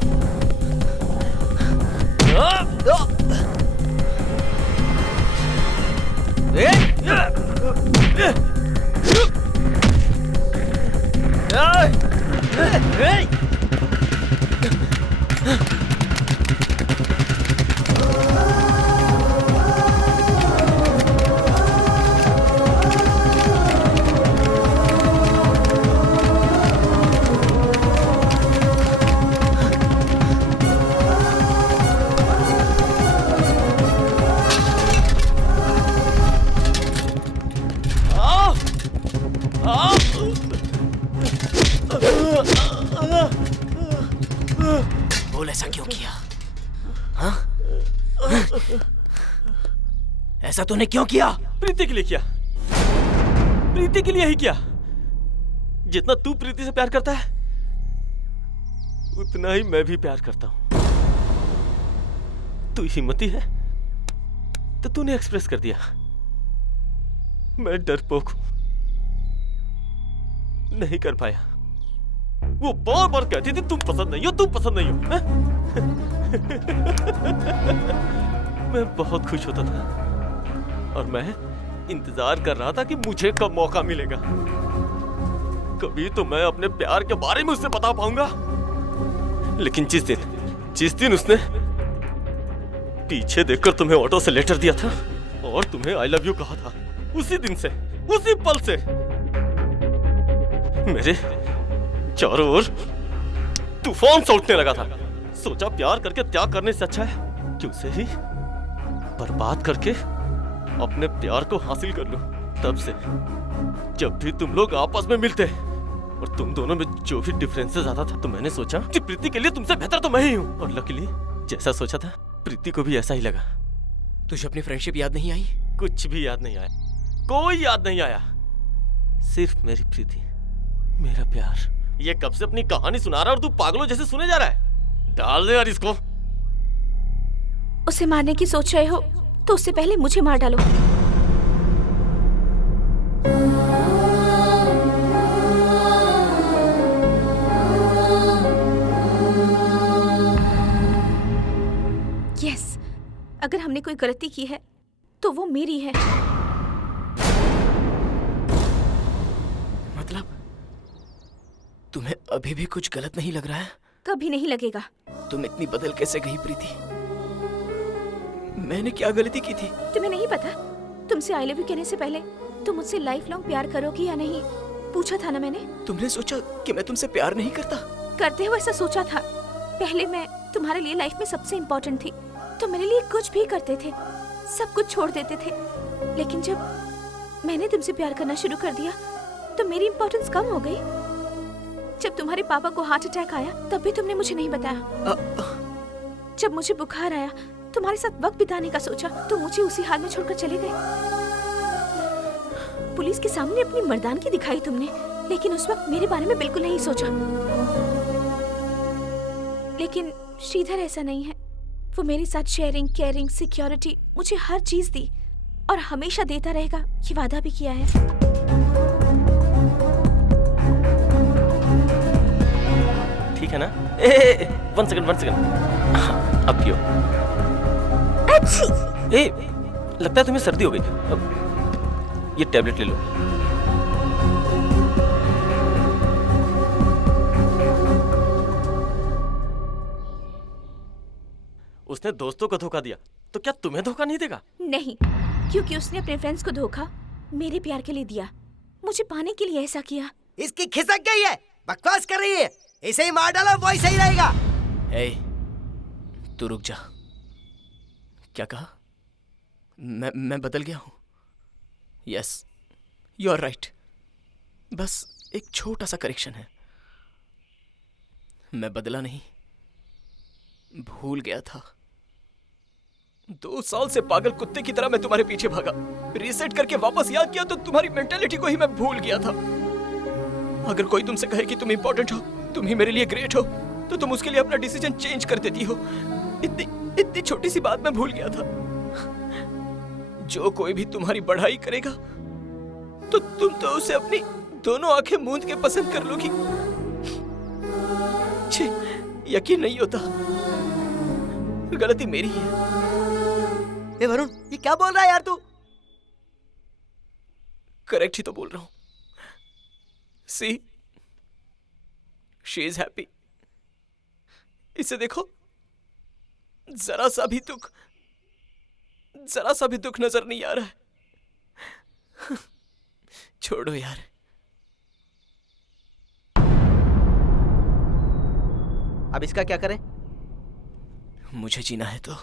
बोल ऐसा क्यों किया? हाँ? ऐसा तूने क्यों किया? प्रीति के लिए किया। प्रीति के लिए ही किया। जितना तू प्रीति से प्यार करता है उतना ही मैं भी प्यार करता हूं। तू हिम्मती है तो तूने एक्सप्रेस कर दिया। मैं डरपोक हूं, नहीं कर पाया। वो बार बार कहती थी तुम पसंद नहीं हो, तुम पसंद नहीं हो। मैं बहुत खुश होता था और मैं इंतजार कर रहा था कि मुझे कब मौका मिलेगा। कभी तो मैं अपने प्यार के बारे में उससे बता पाऊंगा। लेकिन जिस दिन उसने पीछे देखकर तुम्हें ऑटो से लेटर दिया था और तुम्हें आई लव यू कहा था, उसी दिन से, उसी पल से मेरे चारों ओर तूफान सा उठने लगा था। सोचा प्यार करके त्याग करने से अच्छा है कि उसे ही बर्बाद करके अपने प्यार को हासिल कर लूं। तब से जब भी तुम लोग आपस में मिलते और तुम दोनों में जो भी डिफरेंसेस आता था तो मैंने सोचा कि प्रीति के लिए तुमसे बेहतर तो मैं ही हूं। और लकीली जैसा सोचा था प्रीति को भी ऐसा ही लगा। तुझे अपनी फ्रेंडशिप याद नहीं आई? कुछ भी याद नहीं आया, कोई याद नहीं आया। सिर्फ मेरी प्रीति, मेरा प्यार। ये कब से अपनी कहानी सुना रहा है और तू पागलों जैसे सुने जा रहा है। डाल दे यार इसको। उसे मारने की सोच रहे हो तो उससे पहले मुझे मार डालो। यस, अगर हमने कोई गलती की है तो वो मेरी है। मतलब तुम्हें अभी भी कुछ गलत नहीं लग रहा है? कभी नहीं लगेगा। तुम इतनी बदल कैसे गई प्रीति? मैंने क्या गलती की थी? तुम्हें नहीं पता? तुमसे आई लव यू कहने से पहले तुम मुझसे लाइफ लॉन्ग प्यार करोगी या नहीं पूछा था ना मैंने। तुमने सोचा कि मैं तुमसे प्यार नहीं करता? करते हुए ऐसा सोचा था। पहले मैं तुम्हारे लिए लाइफ में सबसे इम्पोर्टेंट थी। तुम मेरे लिए कुछ भी करते थे, सब कुछ छोड़ देते थे। लेकिन जब मैंने तुमसे प्यार करना शुरू कर दिया तो मेरी इम्पोर्टेंस कम हो गई। जब तुम्हारे पापा को हार्ट अटैक आया तब भी तुमने मुझे नहीं बताया। जब मुझे बुखार आया, तुम्हारे साथ वक्त बिताने का सोचा तो मुझे उसी हाल में छोड़कर चले गए। पुलिस के सामने अपनी मर्दानगी दिखाई तुमने, लेकिन उस वक्त मेरे बारे में बिल्कुल नहीं सोचा। लेकिन श्रीधर ऐसा नहीं है। वो मेरे साथ शेयरिंग, केयरिंग, सिक्योरिटी, मुझे हर चीज दी और हमेशा देता रहेगा, ये वादा भी किया है। ठीक है ना? One second. अब पियो। ए, लगता है तुम्हें सर्दी हो गई। ये टैबलेट ले लो। उसने दोस्तों को धोखा दिया, तो क्या तुम्हें धोखा नहीं देगा? नहीं, क्योंकि उसने अपने फ्रेंड्स को धोखा मेरे प्यार के लिए दिया, मुझे पाने के लिए ऐसा किया। इसकी खिसक गई है, बकवास कर रही है। इसे ही मार डालो, वही सही रहेगा। तू रुक जा। क्या कहा? मैं बदल गया हूं? Yes, you are right. बस एक छोटा सा करेक्शन है। मैं बदला नहीं, भूल गया था। 2 साल से पागल कुत्ते की तरह मैं तुम्हारे पीछे भागा, रीसेट करके वापस याद किया तो तुम्हारी मेंटालिटी को ही मैं भूल गया था। अगर कोई तुमसे कहे कि तुम इंपॉर्टेंट हो, तुम ही मेरे लिए ग्रेट हो, तो तुम उसके लिए अपना डिसीजन चेंज कर देती हो। इतनी छोटी सी बात मैं भूल गया था। जो कोई भी तुम्हारी बढ़ाई करेगा तो तुम तो उसे अपनी दोनों आंखें मूंद के पसंद कर लोगी। छी, यकीन नहीं होता। गलती मेरी है। ए वरुण, ये क्या बोल रहा है यार तू? करेक्ट ही तो बोल रहा हूं। सी, शी इज हैप्पी। इसे देखो, जरा सा भी दुख नजर नहीं आ रहा है। छोड़ो यार। अब इसका क्या करें? मुझे जीना है तो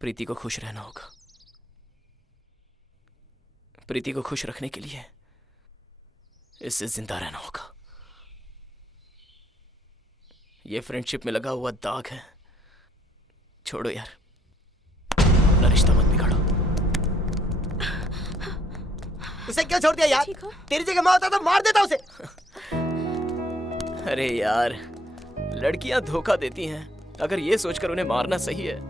प्रीति को खुश रहना होगा। प्रीति को खुश रखने के लिए इससे जिंदा रहना होगा। ये फ्रेंडशिप में लगा हुआ दाग है। छोड़ो यार, अपना रिश्ता मत बिगाड़ो। उसे क्यों छोड़ दिया यार? तेरी जगह मैं होता तो मार देता उसे। अरे यार, लड़कियां धोखा देती हैं। अगर ये सोचकर उन्हें मारना सही है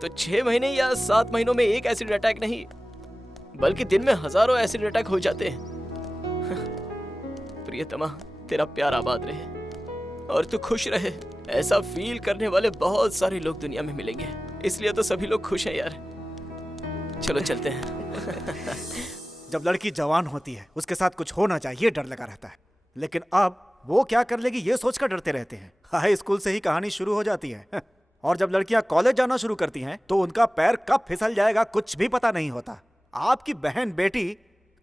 तो 6 महीने या 7 महीनों में एक एसिड अटैक नहीं, बल्कि दिन में हजारों एसिड अटैक हो जाते हैं। प्रियतमा, तेरा प्यार आबाद रहे और तू खुश रहे। ऐसा फील करने वाले बहुत सारे लोग दुनिया में मिलेंगे, इसलिए तो सभी लोग खुश हैं यार। चलो चलते हैं। जब लड़की जवान होती है उसके साथ कुछ होना चाहिए, डर लगा रहता है। लेकिन अब वो क्या कर लेगी ये सोचकर डरते रहते हैं। हाई स्कूल से ही कहानी शुरू हो जाती है। और जब लड़कियां कॉलेज जाना शुरू करती हैं तो उनका पैर कब फिसल जाएगा कुछ भी पता नहीं होता। आपकी बहन बेटी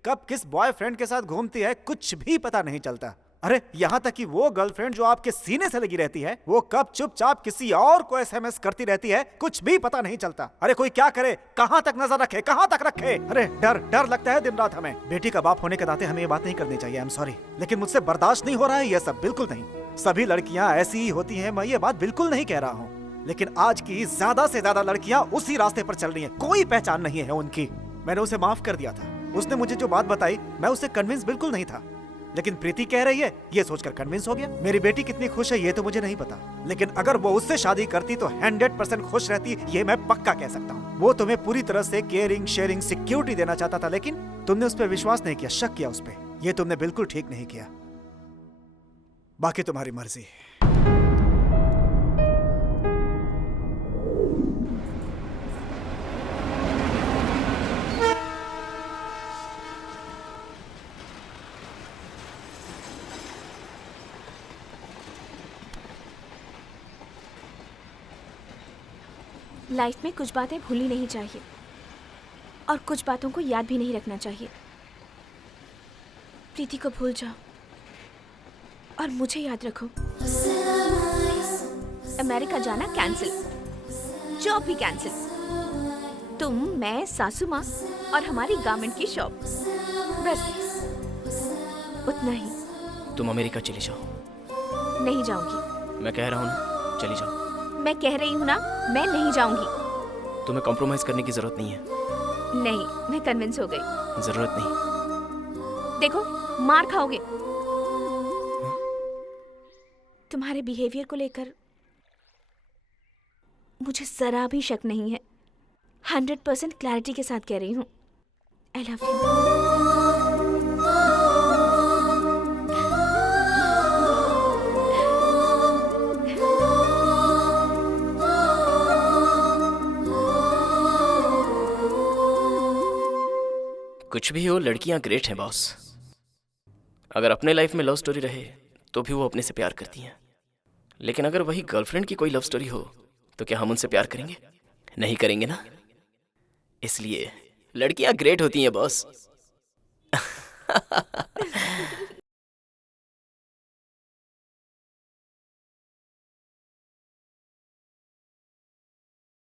कब किस बॉयफ्रेंड के साथ घूमती है कुछ भी पता नहीं चलता। अरे यहाँ तक कि वो गर्लफ्रेंड जो आपके सीने से लगी रहती है वो कब चुपचाप किसी और को SMS करती रहती है कुछ भी पता नहीं चलता। अरे कोई क्या करे, कहाँ तक नजर रखे, कहाँ तक रखे। अरे डर लगता है दिन रात हमें। बेटी का बाप होने के नाते हमें ये बात नहीं करनी चाहिए, आई एम सॉरी, लेकिन मुझसे बर्दाश्त नहीं हो रहा है ये सब, बिल्कुल नहीं। सभी लड़कियां ऐसी ही होती हैं, मैं ये बात बिल्कुल नहीं कह रहा हूँ, लेकिन आज की ज्यादा से ज्यादा लड़कियां उसी रास्ते पर चल रही हैं। कोई पहचान नहीं है उनकी। मैंने उसे माफ कर दिया था। उसने मुझे जो बात बताई मैं उससे कन्विंस बिल्कुल नहीं था, लेकिन प्रीति कह रही है ये सोचकर कन्विंस हो गया। मेरी बेटी कितनी खुश है ये तो मुझे नहीं पता, लेकिन अगर वो उससे शादी करती तो 100% खुश रहती, ये मैं पक्का कह सकता हूँ। वो तुम्हें पूरी तरह से केयरिंग, शेयरिंग, सिक्योरिटी देना चाहता था, लेकिन तुमने उस पर विश्वास नहीं किया, शक किया उस पर। ये तुमने बिल्कुल ठीक नहीं किया। बाकी तुम्हारी मर्जी। लाइफ में कुछ बातें भूलनी नहीं चाहिए और कुछ बातों को याद भी नहीं रखना चाहिए। प्रीति को भूल जाओ और मुझे याद रखो। अमेरिका जाना कैंसिल, जॉब भी कैंसिल, तुम, मैं, सासू माँ और हमारी गारमेंट की शॉप, बस उतना ही। तुम अमेरिका चली जाओ। नहीं जाऊंगी। मैं कह रहा हूँ ना, चली जाओ। मैं कह रही हूँ ना, मैं नहीं जाऊंगी। तुम्हें कॉम्प्रोमाइज करने की जरूरत नहीं है। नहीं, मैं कन्विंस हो गई। जरूरत नहीं। देखो, मार खाओगे। तुम्हारे बिहेवियर को लेकर मुझे जरा भी शक नहीं है। 100% क्लैरिटी के साथ कह रही हूँ। I love you. कुछ भी हो, लड़कियां ग्रेट हैं बॉस। अगर अपने लाइफ में लव स्टोरी रहे तो भी वो अपने से प्यार करती हैं, लेकिन अगर वही गर्लफ्रेंड की कोई लव स्टोरी हो तो क्या हम उनसे प्यार करेंगे? नहीं करेंगे ना। इसलिए लड़कियां ग्रेट होती हैं बॉस।